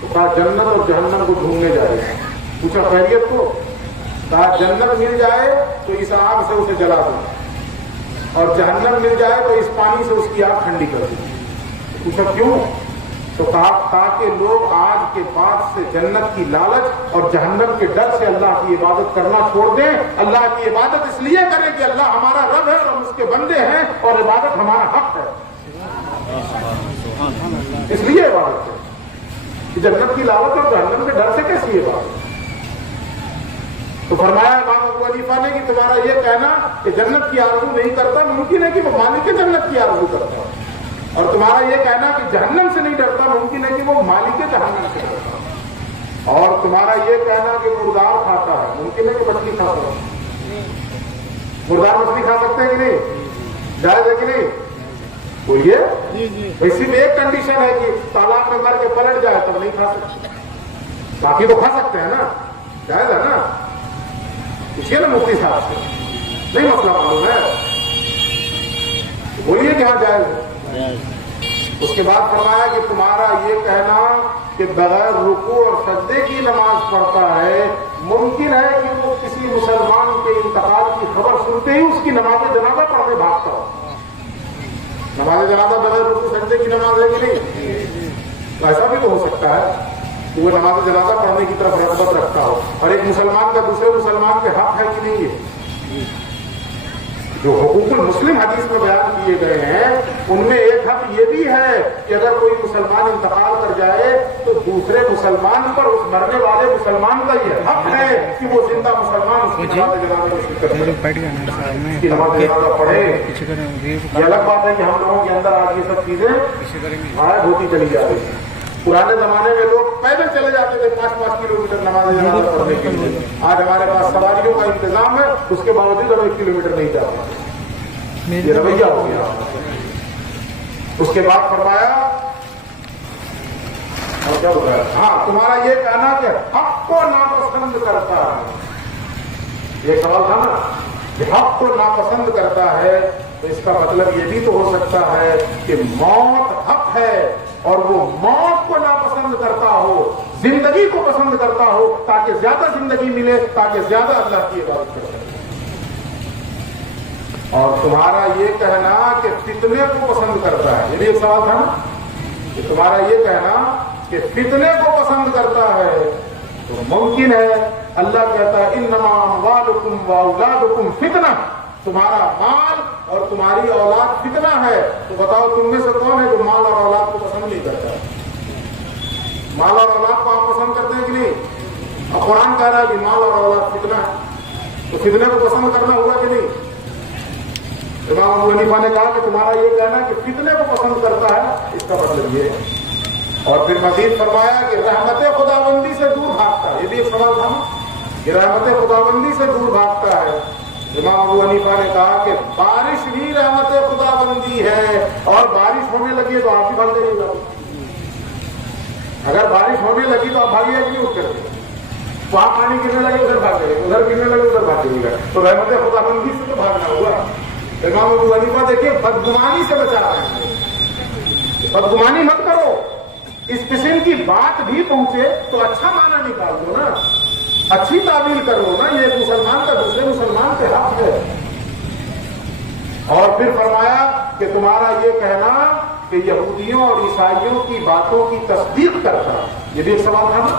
تو کہا جنت اور جہنم کو ڈھونڈنے جا رہی ہے. پوچھا خیریت کو؟ کہا جنت مل جائے تو اس آگ سے اسے جلا دو، اور جہنم مل جائے تو اس پانی سے اس کی آگ ٹھنڈی کر دو. پوچھا کیوں؟ تو کہا تاکہ لوگ آج کے بعد سے جنت کی لالچ اور جہنم کے ڈر سے اللہ کی عبادت کرنا چھوڑ دیں. اللہ کی عبادت اس لیے کریں کہ اللہ ہمارا رب ہے اور ہم اس کے بندے ہیں اور عبادت ہمارا حق ہے. اس لیے عبادت ہے. جنت کی لالچ اور جہنم کے ڈر سے کیسی عبادت؟ تو فرمایا امام ابو حنیفہ نے کہ تمہارا یہ کہنا کہ جنت کی آرزو نہیں کرتا، ممکن ہے کہ وہ مالک جنت کی آرزو کرتا. اور تمہارا یہ کہنا کہ جہنم سے نہیں ڈرتا، ممکن ہے کہ وہ مالک جہنم سے ڈرتا. اور تمہارا یہ کہنا کہ مردار کھاتا ہے، ممکن ہے کہ مچھلی کھاتا ہے. مردار مچھلی کھا سکتے ہیں کہ نہیں؟ جائز ہے کہ نہیں؟ بولیے. اسی میں ایک کنڈیشن ہے کہ تالاب میں مر کے پلٹ جائے تب نہیں کھا سکتے، باقی تو کھا سکتے ہیں نا. جائز ہے نا؟ پوچھیے نا مفتی صاحب سے، نہیں مسئلہ معلوم ہے؟ بولیے کہ ہاں جائز ہے. اس کے بعد فرمایا کہ تمہارا یہ کہنا کہ بغیر رکوع اور سجدے کی نماز پڑھتا ہے، ممکن ہے کہ وہ کسی مسلمان کے انتقال کی خبر سنتے ہی اس کی نماز جنازہ پڑھنے بھاگتا ہو. نماز جنازہ بغیر رکوع سجدے کی نماز ہے کہ نہیں؟ ایسا بھی تو ہو سکتا ہے کہ وہ نماز جنازہ پڑھنے کی طرف رغبت رکھتا ہو. اور ایک مسلمان کا دوسرے مسلمان کے حق ہے کہ نہیں ہے؟ جو حقوق المسلم حدیث میں بیان کیے گئے ہیں ان میں ایک حق یہ بھی ہے کہ اگر کوئی مسلمان انتقال کر جائے تو دوسرے مسلمان پر اس مرنے والے مسلمان کا یہ حق ہے کہ وہ زندہ مسلمان اس کی نماز جنازہ میں شرکت کرے، اس کی نماز جنازہ پڑھے. یہ الگ بات ہے کہ ہم لوگوں کے اندر آج یہ سب چیزیں غائب ہوتی چلی جا رہی ہیں. پرانے زمانے میں لوگ پیدل چلے جاتے تھے 5-5 کلومیٹر نماز جنازہ پڑھنے کے لیے. آج ہمارے پاس سواریوں کا انتظام ہے، اس کے باوجود ہم 1 کلومیٹر نہیں جاتے. یہ رویہ ہو گیا. اس کے بعد فرمایا اور کیا بتایا؟ ہاں تمہارا یہ کہنا کہ حق کو ناپسند کرتا ہے. یہ سوال تھا نا کہ حق کو ناپسند کرتا ہے. تو اس کا مطلب یہ بھی تو ہو سکتا ہے کہ موت حق ہے اور وہ موت کو ناپسند کرتا ہو، زندگی کو پسند کرتا ہو تاکہ زیادہ زندگی ملے، تاکہ زیادہ اللہ کی عبادت کر سکے۔ اور تمہارا یہ کہنا کہ فتنے کو پسند کرتا ہے، یہ بھی ایک سوال تھا نا، کہ تمہارا یہ کہنا کہ فتنے کو پسند کرتا ہے تو ممکن ہے اللہ کہتا ہے انما اموالکم واولادکم فتنہ، تمہارا مال اور تمہاری اولاد فتنہ ہے۔ تو بتاؤ تم میں سے کون ہے جو مال اور اولاد کو پسند نہیں کرتا؟ مال اور اولاد کو آپ پسند کرتے ہیں کہ نہیں؟ اب قرآن کہہ رہا ہے کہ مال اور اولاد فتنہ ہے، تو فتنے کو پسند کرنا ہوا کہ نہیں؟ امام ابو حنیفہ نے کہا کہ تمہارا یہ کہنا کہ فتنے کو پسند کرتا ہے، اس کا مطلب یہ ہے۔ اور پھر مزید فرمایا کہ رحمت خداوندی سے دور بھاگتا ہے، یہ بھی ایک سوال تھا کہ رحمت خداوندی سے دور بھاگتا ہے۔ امام ابو حنیفہ نے کہا کہ بارش بھی رحمت خداوندی ہے، اور بارش ہونے لگی تو آپ ہی بھاگ جائیے گا۔ اگر بارش ہونے لگی تو آپ بھاگیے کہ نہیں اٹھ کر کے؟ وہاں پانی گرنے لگے ادھر بھاگ جائیے گا، ادھر گرنے لگے ادھر بھاگ جائیے گا، تو رحمت خداوندی سے تو بھاگنا ہوا۔ امام ابو حنیفہ دیکھیے بدگمانی سے بچا رہے ہیں، بدگمانی مت کرو، اس قسم کی بات بھی پہنچے تو اچھا معنی نکال دو نا، اچھی تعبیر کرو نا، یہ مسلمان کا دوسرے مسلمان کے حق ہے۔ اور پھر فرمایا کہ تمہارا یہ کہنا کہ یہودیوں اور عیسائیوں کی باتوں کی تصدیق کرتا ہے، یہ بھی ایک سوال تھا نا،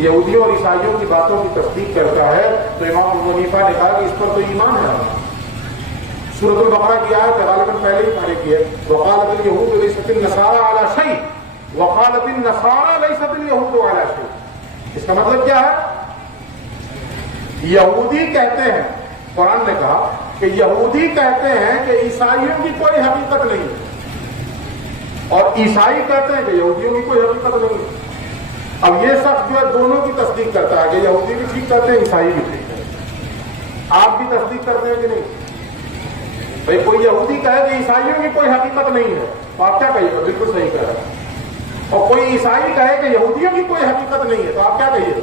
یہودیوں اور عیسائیوں کی باتوں کی تصدیق کرتا ہے، تو امام ابو حنیفہ نے کہا کہ اس پر تو ایمان ہے۔ سورۃ البقرہ کی آیت غالباً پہلے ہی پڑھی کی ہے، وقالت اليهود ليست النصارى على شيء وقالت النصارى ليست اليهود على شيء۔ اس کا مطلب کیا ہے؟ یہودی کہتے ہیں، قرآن نے کہا کہ یہودی کہتے ہیں کہ عیسائیوں کی کوئی حقیقت نہیں ہے، اور عیسائی کہتے ہیں کہ یہودیوں کی کوئی حقیقت نہیں ہے۔ اب یہ شخص جو ہے دونوں کی تصدیق کرتا ہے کہ یہودی بھی ٹھیک کرتے ہیں، عیسائی بھی ٹھیک کرتے ہیں۔ آپ بھی تصدیق کرتے ہیں کہ نہیں؟ بھائی کوئی یہودی کہے کہ عیسائیوں کی کوئی حقیقت نہیں ہے تو آپ کیا کہیے گا؟ بالکل صحیح کہہ رہے ہیں۔ اور کوئی عیسائی کہے کہ یہودیوں کی کوئی حقیقت نہیں ہے تو آپ کیا کہیے گا؟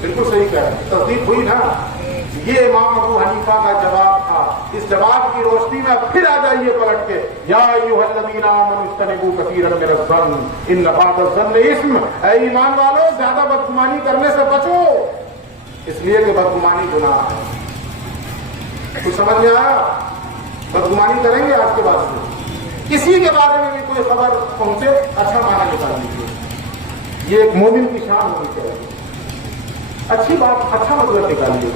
بالکل صحیح کہہ رہے ہیں۔ تصدیق ہوئی نا؟ یہ امام ابو حنیفہ کا جواب تھا۔ اس جواب کی روشنی میں پھر آ جائیے پلٹ کے، یا ایھا الذین آمنوا اجتنبوا کثیرا من الظن ان بعض الظن اثم، اے ایمان والو زیادہ بدگمانی کرنے سے بچو، اس لیے کہ بدگمانی گناہ ہے۔ کچھ سمجھ میں آیا؟ بدگمانی کریں گے آج کے بعد سے، کسی کے بارے میں بھی کوئی خبر پہنچے اچھا معنی نکال لیجیے، یہ ایک مومن کی شان ہونی چاہیے، اچھی بات اچھا مطلب نکالیے۔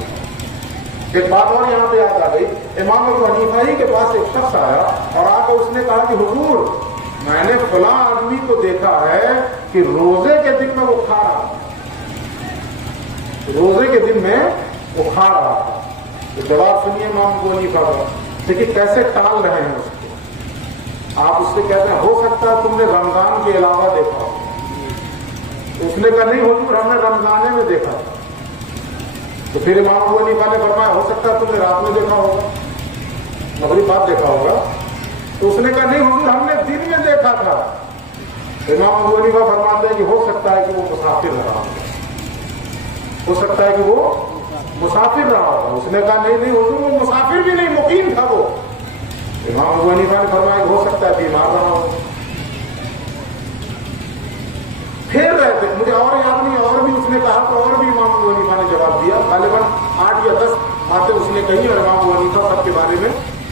ایک بات اور یہاں پہ یاد آ گئی، امام ابو حنیفہ ہی کے پاس ایک شخص آیا اور آ کر اس نے کہا کہ حضور میں نے فلاں آدمی کو دیکھا ہے کہ روزے کے دن میں وہ کھا رہا تھا، روزے کے دن میں وہ کھا رہا تھا۔ تو جواب سنیے امام ابو حنیفہ کا، لیکن کیسے ٹال رہے ہیں اس کو؟ آپ اس سے کہتے ہیں ہو سکتا ہے تم نے رمضان کے علاوہ دیکھا ہو۔ اس نے کہا نہیں حضور ہم نے رمضانے میں دیکھا تھا۔ تو پھر امام ابو حنیفہ نے فرمایا ہو سکتا ہے تم نے رات میں دیکھا ہوگا، مغرب بعد دیکھا ہوگا۔ تو اس نے کہا نہیں حضور ہم نے دن میں دیکھا تھا۔ امام ابو حنیفہ فرماتے ہیں کہ ہو سکتا ہے کہ وہ مسافر رہا ہوگا، ہو سکتا ہے کہ وہ مسافر رہا ہوگا۔ اس نے کہا نہیں نہیں حضور وہ مسافر بھی نہیں مقیم تھا وہ۔ امام ابو حنیفہ نے فرمایا کہ ہو سکتا ہے بیمار رہا ہوگا۔ پھر رہتے مجھے اور یاد نہیں، اور بھی اس نے کہا تو اور بھی امام ابو حنیفہ نے جواب دیا، غالباً 8 یا 10 باتیں اس نے کہی اور امام ابو حنیفہ سب کے بارے میں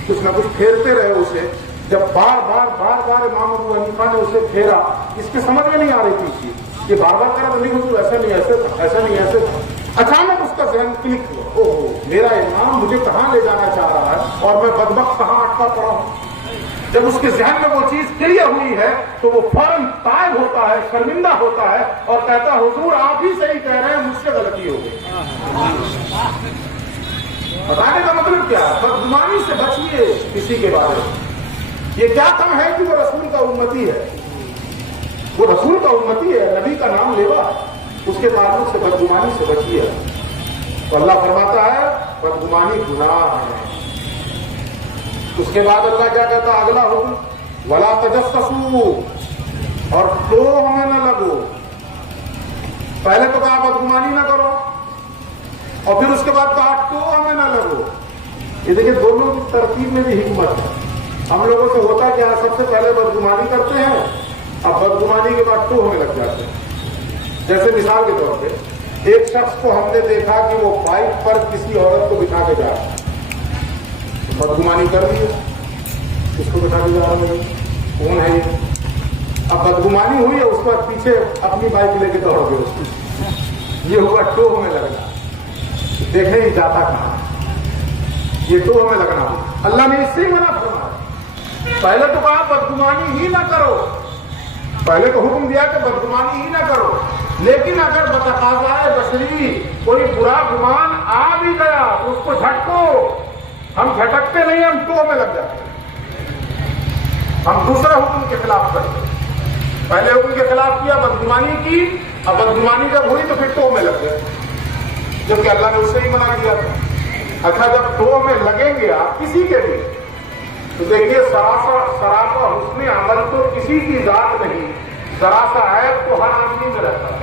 کچھ نہ کچھ پھیرتے رہے اسے۔ جب بار بار امام ابو حنیفہ نے اسے پھیرا، اس کے سمجھ میں نہیں آ رہی تھی کہ بار بار کرا تو نہیں حضور ایسا نہیں ایسے تھا، ایسا نہیں ایسے تھا۔ اچانک اس کا ذہن کلک ہوا، اوہ میرا امام مجھے کہاں لے جانا چاہ رہا ہے اور میں بدبخت کہاں اٹکا پڑا ہوں۔ جب اس کے ذہن میں وہ چیز کلیئر ہوئی ہے تو وہ فوراً تائب ہوتا ہے، شرمندہ ہوتا ہے اور کہتا ہے حضور آپ ہی صحیح کہہ رہے ہیں، مجھ سے غلطی ہو گئی۔ بتانے کا مطلب کیا ہے؟ بدگمانی سے بچیے کسی کے بارے میں۔ یہ کیا کم ہے کہ وہ رسول کا امتی ہے، وہ رسول کا امتی ہے، نبی کا نام لیوا، اس کے تعلق سے بدگمانی سے بچیے۔ تو اللہ فرماتا ہے بدگمانی گناہ ہے۔ اس کے بعد اللہ کیا کہتا ہے؟ اگلا حکم ولا تجسسوا، اور تو ہمیں نہ لگو۔ پہلے تو کہا بدگمانی نہ کرو اور پھر اس کے بعد کہا تو ہمیں نہ لگو۔ یہ دیکھیں دونوں کی ترتیب میں بھی حکمت ہے۔ ہم لوگوں سے ہوتا ہے کہ ہاں سب سے پہلے بدگمانی کرتے ہیں، اب بدگمانی کے بعد ٹو ہونے لگ جاتے ہیں۔ جیسے مثال کے طور پہ ایک شخص کو ہم نے دیکھا کہ وہ بائک پر کسی عورت کو بٹھا کے جا رہا ہے، بدگمانی کر لی ہے، کس کو بٹھا کے جا رہا ہے، کون ہے یہ؟ اب بدگمانی ہوئی ہے، اس کے بعد پیچھے اپنی بائک لے کے دوڑ گئے، اس کی یہ ہوا ٹو ہونے لگنا، دیکھیں یہ جاتا کہاں، یہ ٹو ہمیں لگنا ہو۔ اللہ نے اس سے ہی منع فرمایا، پہلے تو کہا بدگمانی ہی نہ کرو، پہلے تو حکم دیا کہ بدگمانی ہی نہ کرو، لیکن اگر بتقاضائے بشری کوئی برا گمان آ بھی گیا تو اس کو جھٹکو، ہم جھٹکتے نہیں، ہم ٹو میں لگ جاتے ہیں، ہم دوسرے حکم کے خلاف کرتے ہیں۔ پہلے حکم کے خلاف کیا، بدگمانی کی، اب بدگمانی جب ہوئی تو پھر ٹو میں لگ گئے، جبکہ اللہ نے اسے ہی منع کیا تھا۔ اچھا جب ٹو میں لگیں گے آپ کسی کے بھی تو دیکھیے سراپا حسن عمل تو کسی کی ذات نہیں، ذرا سا عیب تو ہر آدمی میں رہتا ہے۔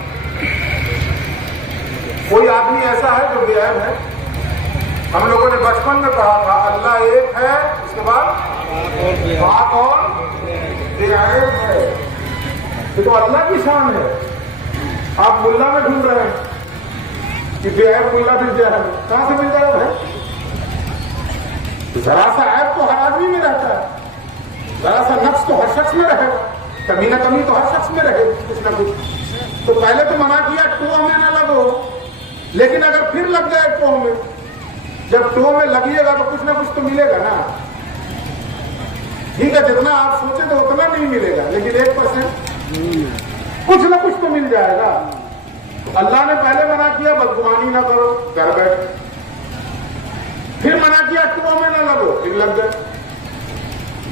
کوئی آدمی ایسا ہے جو بے عیب ہے؟ ہم لوگوں نے بچپن میں پڑھا تھا اللہ ایک ہے، اس کے بعد پاک اور بے عیب ہے، یہ تو اللہ کی شان ہے۔ آپ ملا میں ڈھونڈ رہے ہیں کہ بے عیب ملا مل جائے، کہاں سے مل جائے بھائی؟ ذرا سا عیب تو ہر آدمی میں رہتا ہے، ذرا سا نقص تو ہر شخص میں رہے گا، کمی نہ کمی تو ہر شخص میں رہے کچھ نہ کچھ۔ تو پہلے تو منع کیا ٹو میں نہ لگو، لیکن اگر پھر لگ جائے ٹو میں، جب ٹو میں لگیے گا تو کچھ نہ کچھ تو ملے گا نا، ٹھیک ہے، جتنا آپ سوچے تو اتنا نہیں ملے گا، لیکن 1% کچھ نہ کچھ تو مل جائے گا۔ اللہ نے پہلے منع کیا بدگمانی نہ کرو، گھر بیٹھ، پھر منع کیا ٹو میں نہ لگو، پھر لگ گئے،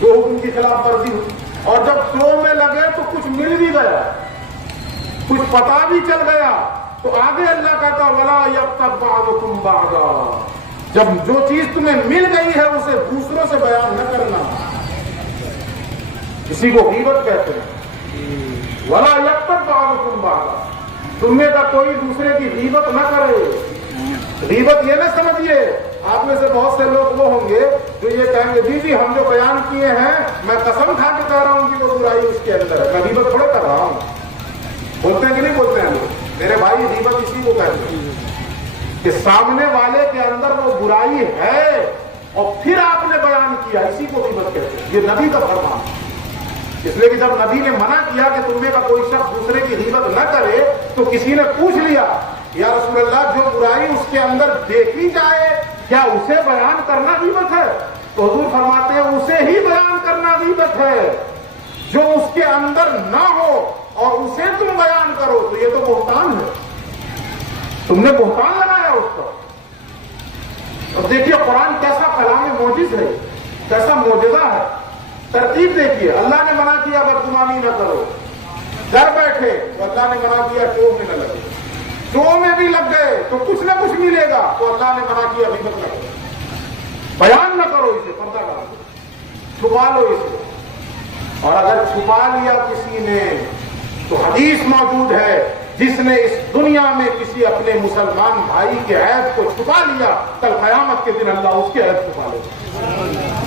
دو حکم کی خلاف ورزی ہوئی۔ اور جب ٹو میں لگے تو کچھ مل بھی گیا، کچھ پتا بھی چل گیا، تو آگے اللہ کہتا وَلَا يَغْتَبْ بَعْضُكُمْ بَعْضًا، جب جو چیز تمہیں مل گئی ہے اسے دوسروں سے بیان نہ کرنا، اسی کو غیبت کہتے ہیں۔ وَلَا يَغْتَبْ بَعْضُكُمْ بَعْضًا، تم میں کا کوئی دوسرے کی غیبت نہ کرے۔ غیبت یہ نہ سمجھیے، آپ میں سے بہت سے لوگ وہ ہوں گے جو یہ کہیں گے جی ہم جو بیان کیے ہیں میں قسم کھا کے کہہ رہا ہوں کہ وہ برائی اس کے اندر ہے، میں غیبت تھوڑے کر رہا ہوں۔ بولتے ہیں کہ نہیں بولتے ہیں لوگ؟ میرے بھائی غیبت اسی کو کہتے ہیں کہ سامنے والے کے اندر وہ برائی ہے اور پھر آپ نے بیان کیا، اسی کو غیبت کہتے ہیں۔ یہ نبی کا فرمان ہے، اس لیے کہ جب نبی نے منع کیا کہ تم میں کا کوئی شخص دوسرے کی غیبت نہ کرے تو کسی نے پوچھ لیا یا رسول اللہ جو برائی اس کے اندر دیکھی جائے کیا اسے بیان کرنا غیبت ہے؟ تو حضور فرماتے ہیں اسے ہی بیان کرنا غیبت ہے، جو اس کے اندر نہ ہو اور اسے تم بیان کرو تو یہ تو بہتان ہے، تم نے بہتان لگایا اس کو۔ اور دیکھیے قرآن کیسا کلام معجز ہے، کیسا معجزہ ہے۔ ترتیب دیکھیے، اللہ نے منع کیا بدگمانی نہ کرو، گھر بیٹھے تو اللہ نے منع کیا ٹو میں نہ لگے، ٹو میں بھی لگ گئے تو کچھ نہ کچھ ملے گا، تو اللہ نے منع کیا غیبت نہ کرو، بیان نہ کرو، اسے پردہ ڈال دو، چھپا لو اسے۔ اور اگر چھپا لیا کسی نے تو حدیث موجود ہے جس نے اس دنیا میں کسی اپنے مسلمان بھائی کے عیب کو چھپا لیا کل قیامت کے دن اللہ اس کے عیب چھپا لے گا۔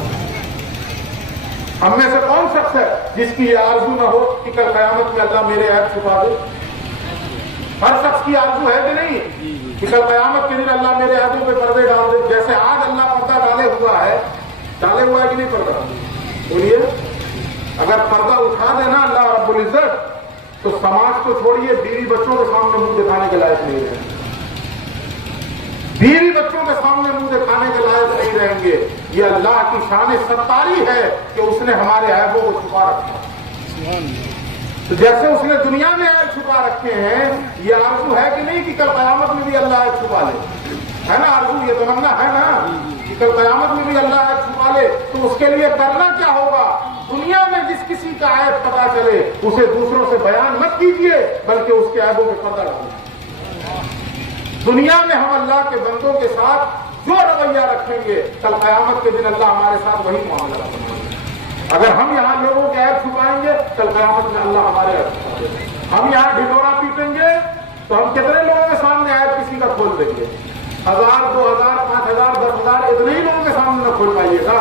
ہم میں سے کون شخص ہے جس کی یہ آرزو نہ ہو کہ کل قیامت میں اللہ میرے عیب چھپا دے؟ ہر شخص کی آرزو ہے کہ نہیں کہ کل قیامت کے دن اللہ میرے عیبوں پہ پردے ڈال دے؟ جیسے آج اللہ پردہ ڈالے ہوا ہے کہ نہیں پردہ؟ بولیے، اگر پردہ اٹھا دینا اللہ رب العزت تو سماج کو چھوڑیے بیوی بچوں کے سامنے منہ دکھانے کے لائق نہیں رہیں گے، بیوی بچوں کے سامنے منہ دکھانے کے لائق نہیں رہیں گے۔ یہ اللہ کی شان ستاری ہے کہ اس نے ہمارے عیبوں کو چھپا رکھا، تو جیسے اس نے دنیا میں عیب چھپا رکھے ہیں، یہ آرزو ہے کہ نہیں کہ کل قیامت میں بھی اللہ عیب چھپا لے؟ ہے نا آرزو، یہ تمنا ہے نا کہ کل قیامت میں بھی اللہ عیب چھپا لے؟ تو اس کے لیے کرنا کیا ہوگا؟ دنیا میں جس کسی کا عیب پتا چلے اسے دوسروں سے بیان مت کیجیے بلکہ اس کے عیبوں پہ پردہ ڈالیے۔ دنیا میں ہم اللہ کے بندوں کے ساتھ جو رویہ رکھیں گے کل قیامت کے دن اللہ ہمارے ساتھ وہی معاملہ کریں گے۔ اگر ہم یہاں لوگوں کے عیب چھپائیں گے کل قیامت میں اللہ ہمارے عیب چھپا دے گا۔ ہم یہاں ڈھڈورا پیٹیں گے تو ہم کتنے لوگوں کے سامنے عیب کسی کا کھول دیں گے؟ 1000 2000 5000 10,000 اتنے ہی لوگوں کے سامنے نہ کھول پائیے گا،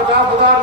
50,000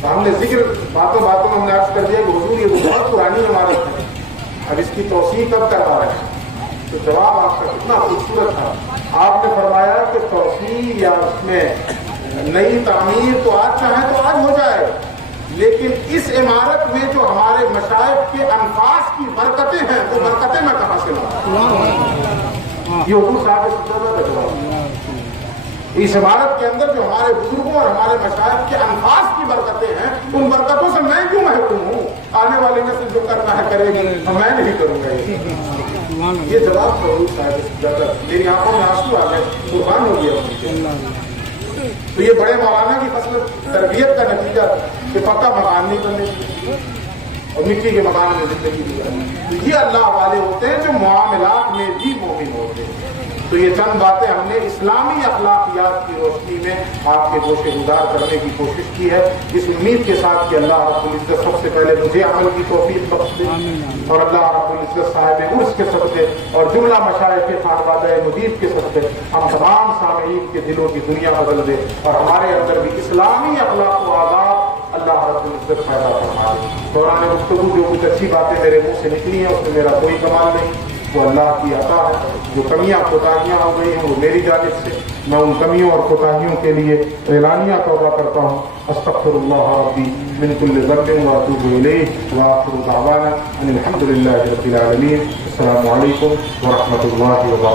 تو ہم نے ذکر باتوں میں ہم نے عرض کر دیا کہ حضور یہ بہت پرانی عمارت ہے، اب اس کی توسیع کب کروا رہے ہیں؟ تو جواب آپ کا کتنا خوبصورت تھا. آپ نے فرمایا کہ توسیع یا اس میں نئی تعمیر تو آج چاہیں تو آج ہو جائے، لیکن اس عمارت میں جو ہمارے مشائخ کے انفاس کی برکتیں ہیں وہ برکتیں میں کہاں سے لاؤں؟ یہ حضور صاحب کا جواب. اس عمارت کے اندر جو ہمارے بزرگوں اور ہمارے مشائخ کے انفاس کی برکتیں ہیں ان برکتوں سے میں کیوں محروم ہوں؟ آنے والی نسل جو کرنا ہے کرے گی، میں نہیں کروں گا. یہ جواب حضور صاحب میری آنکھوں میں آنسو آ گئے، قربان ہو گیا. تو یہ بڑے مولانا کی فصل تربیت کا نتیجہ کہ پکا مکان نہیں بننے اور مٹی کے مکان میں زندگی گزارنے. یہ اللہ والے ہوتے ہیں جو معاملات میں بھی مومن ہوتے ہیں. تو یہ چند باتیں ہم نے اسلامی اخلاقیات کی روشنی میں آپ کے گوشے گزار کرنے کی کوشش کی ہے، اس امید کے ساتھ کہ اللہ رب العزت سب سے پہلے مجھے عمل کی توفیق بخش دے، اور اللہ رب العزت صاحب عرس کے صدقے اور جملہ مشائخ کے خانوادہ مدید کے صدقے ہم تمام سامعین کے دلوں کی دنیا بدل دے، اور ہمارے اندر بھی اسلامی اخلاق و آداب اللہ رب العزت پیدا فرما دے. دوران گفتگو جو کچھ اچھی باتیں میرے منہ سے نکلی ہیں اس میں میرا کوئی کمال نہیں، وہ اللہ کی عطا ہے. جو کمیاں کوتاہیاں ہو گئی ہیں وہ میری جانب سے، میں ان کمیوں اور کوتاہیوں کے لیے اعلانیہ توبہ کرتا ہوں. استغفر اللہ ربی من کل ذنب واتوب الیہ وآخر دعوانا ان الحمد للہ رب العالمین. السلام علیکم ورحمۃ اللہ وبرکاتہ.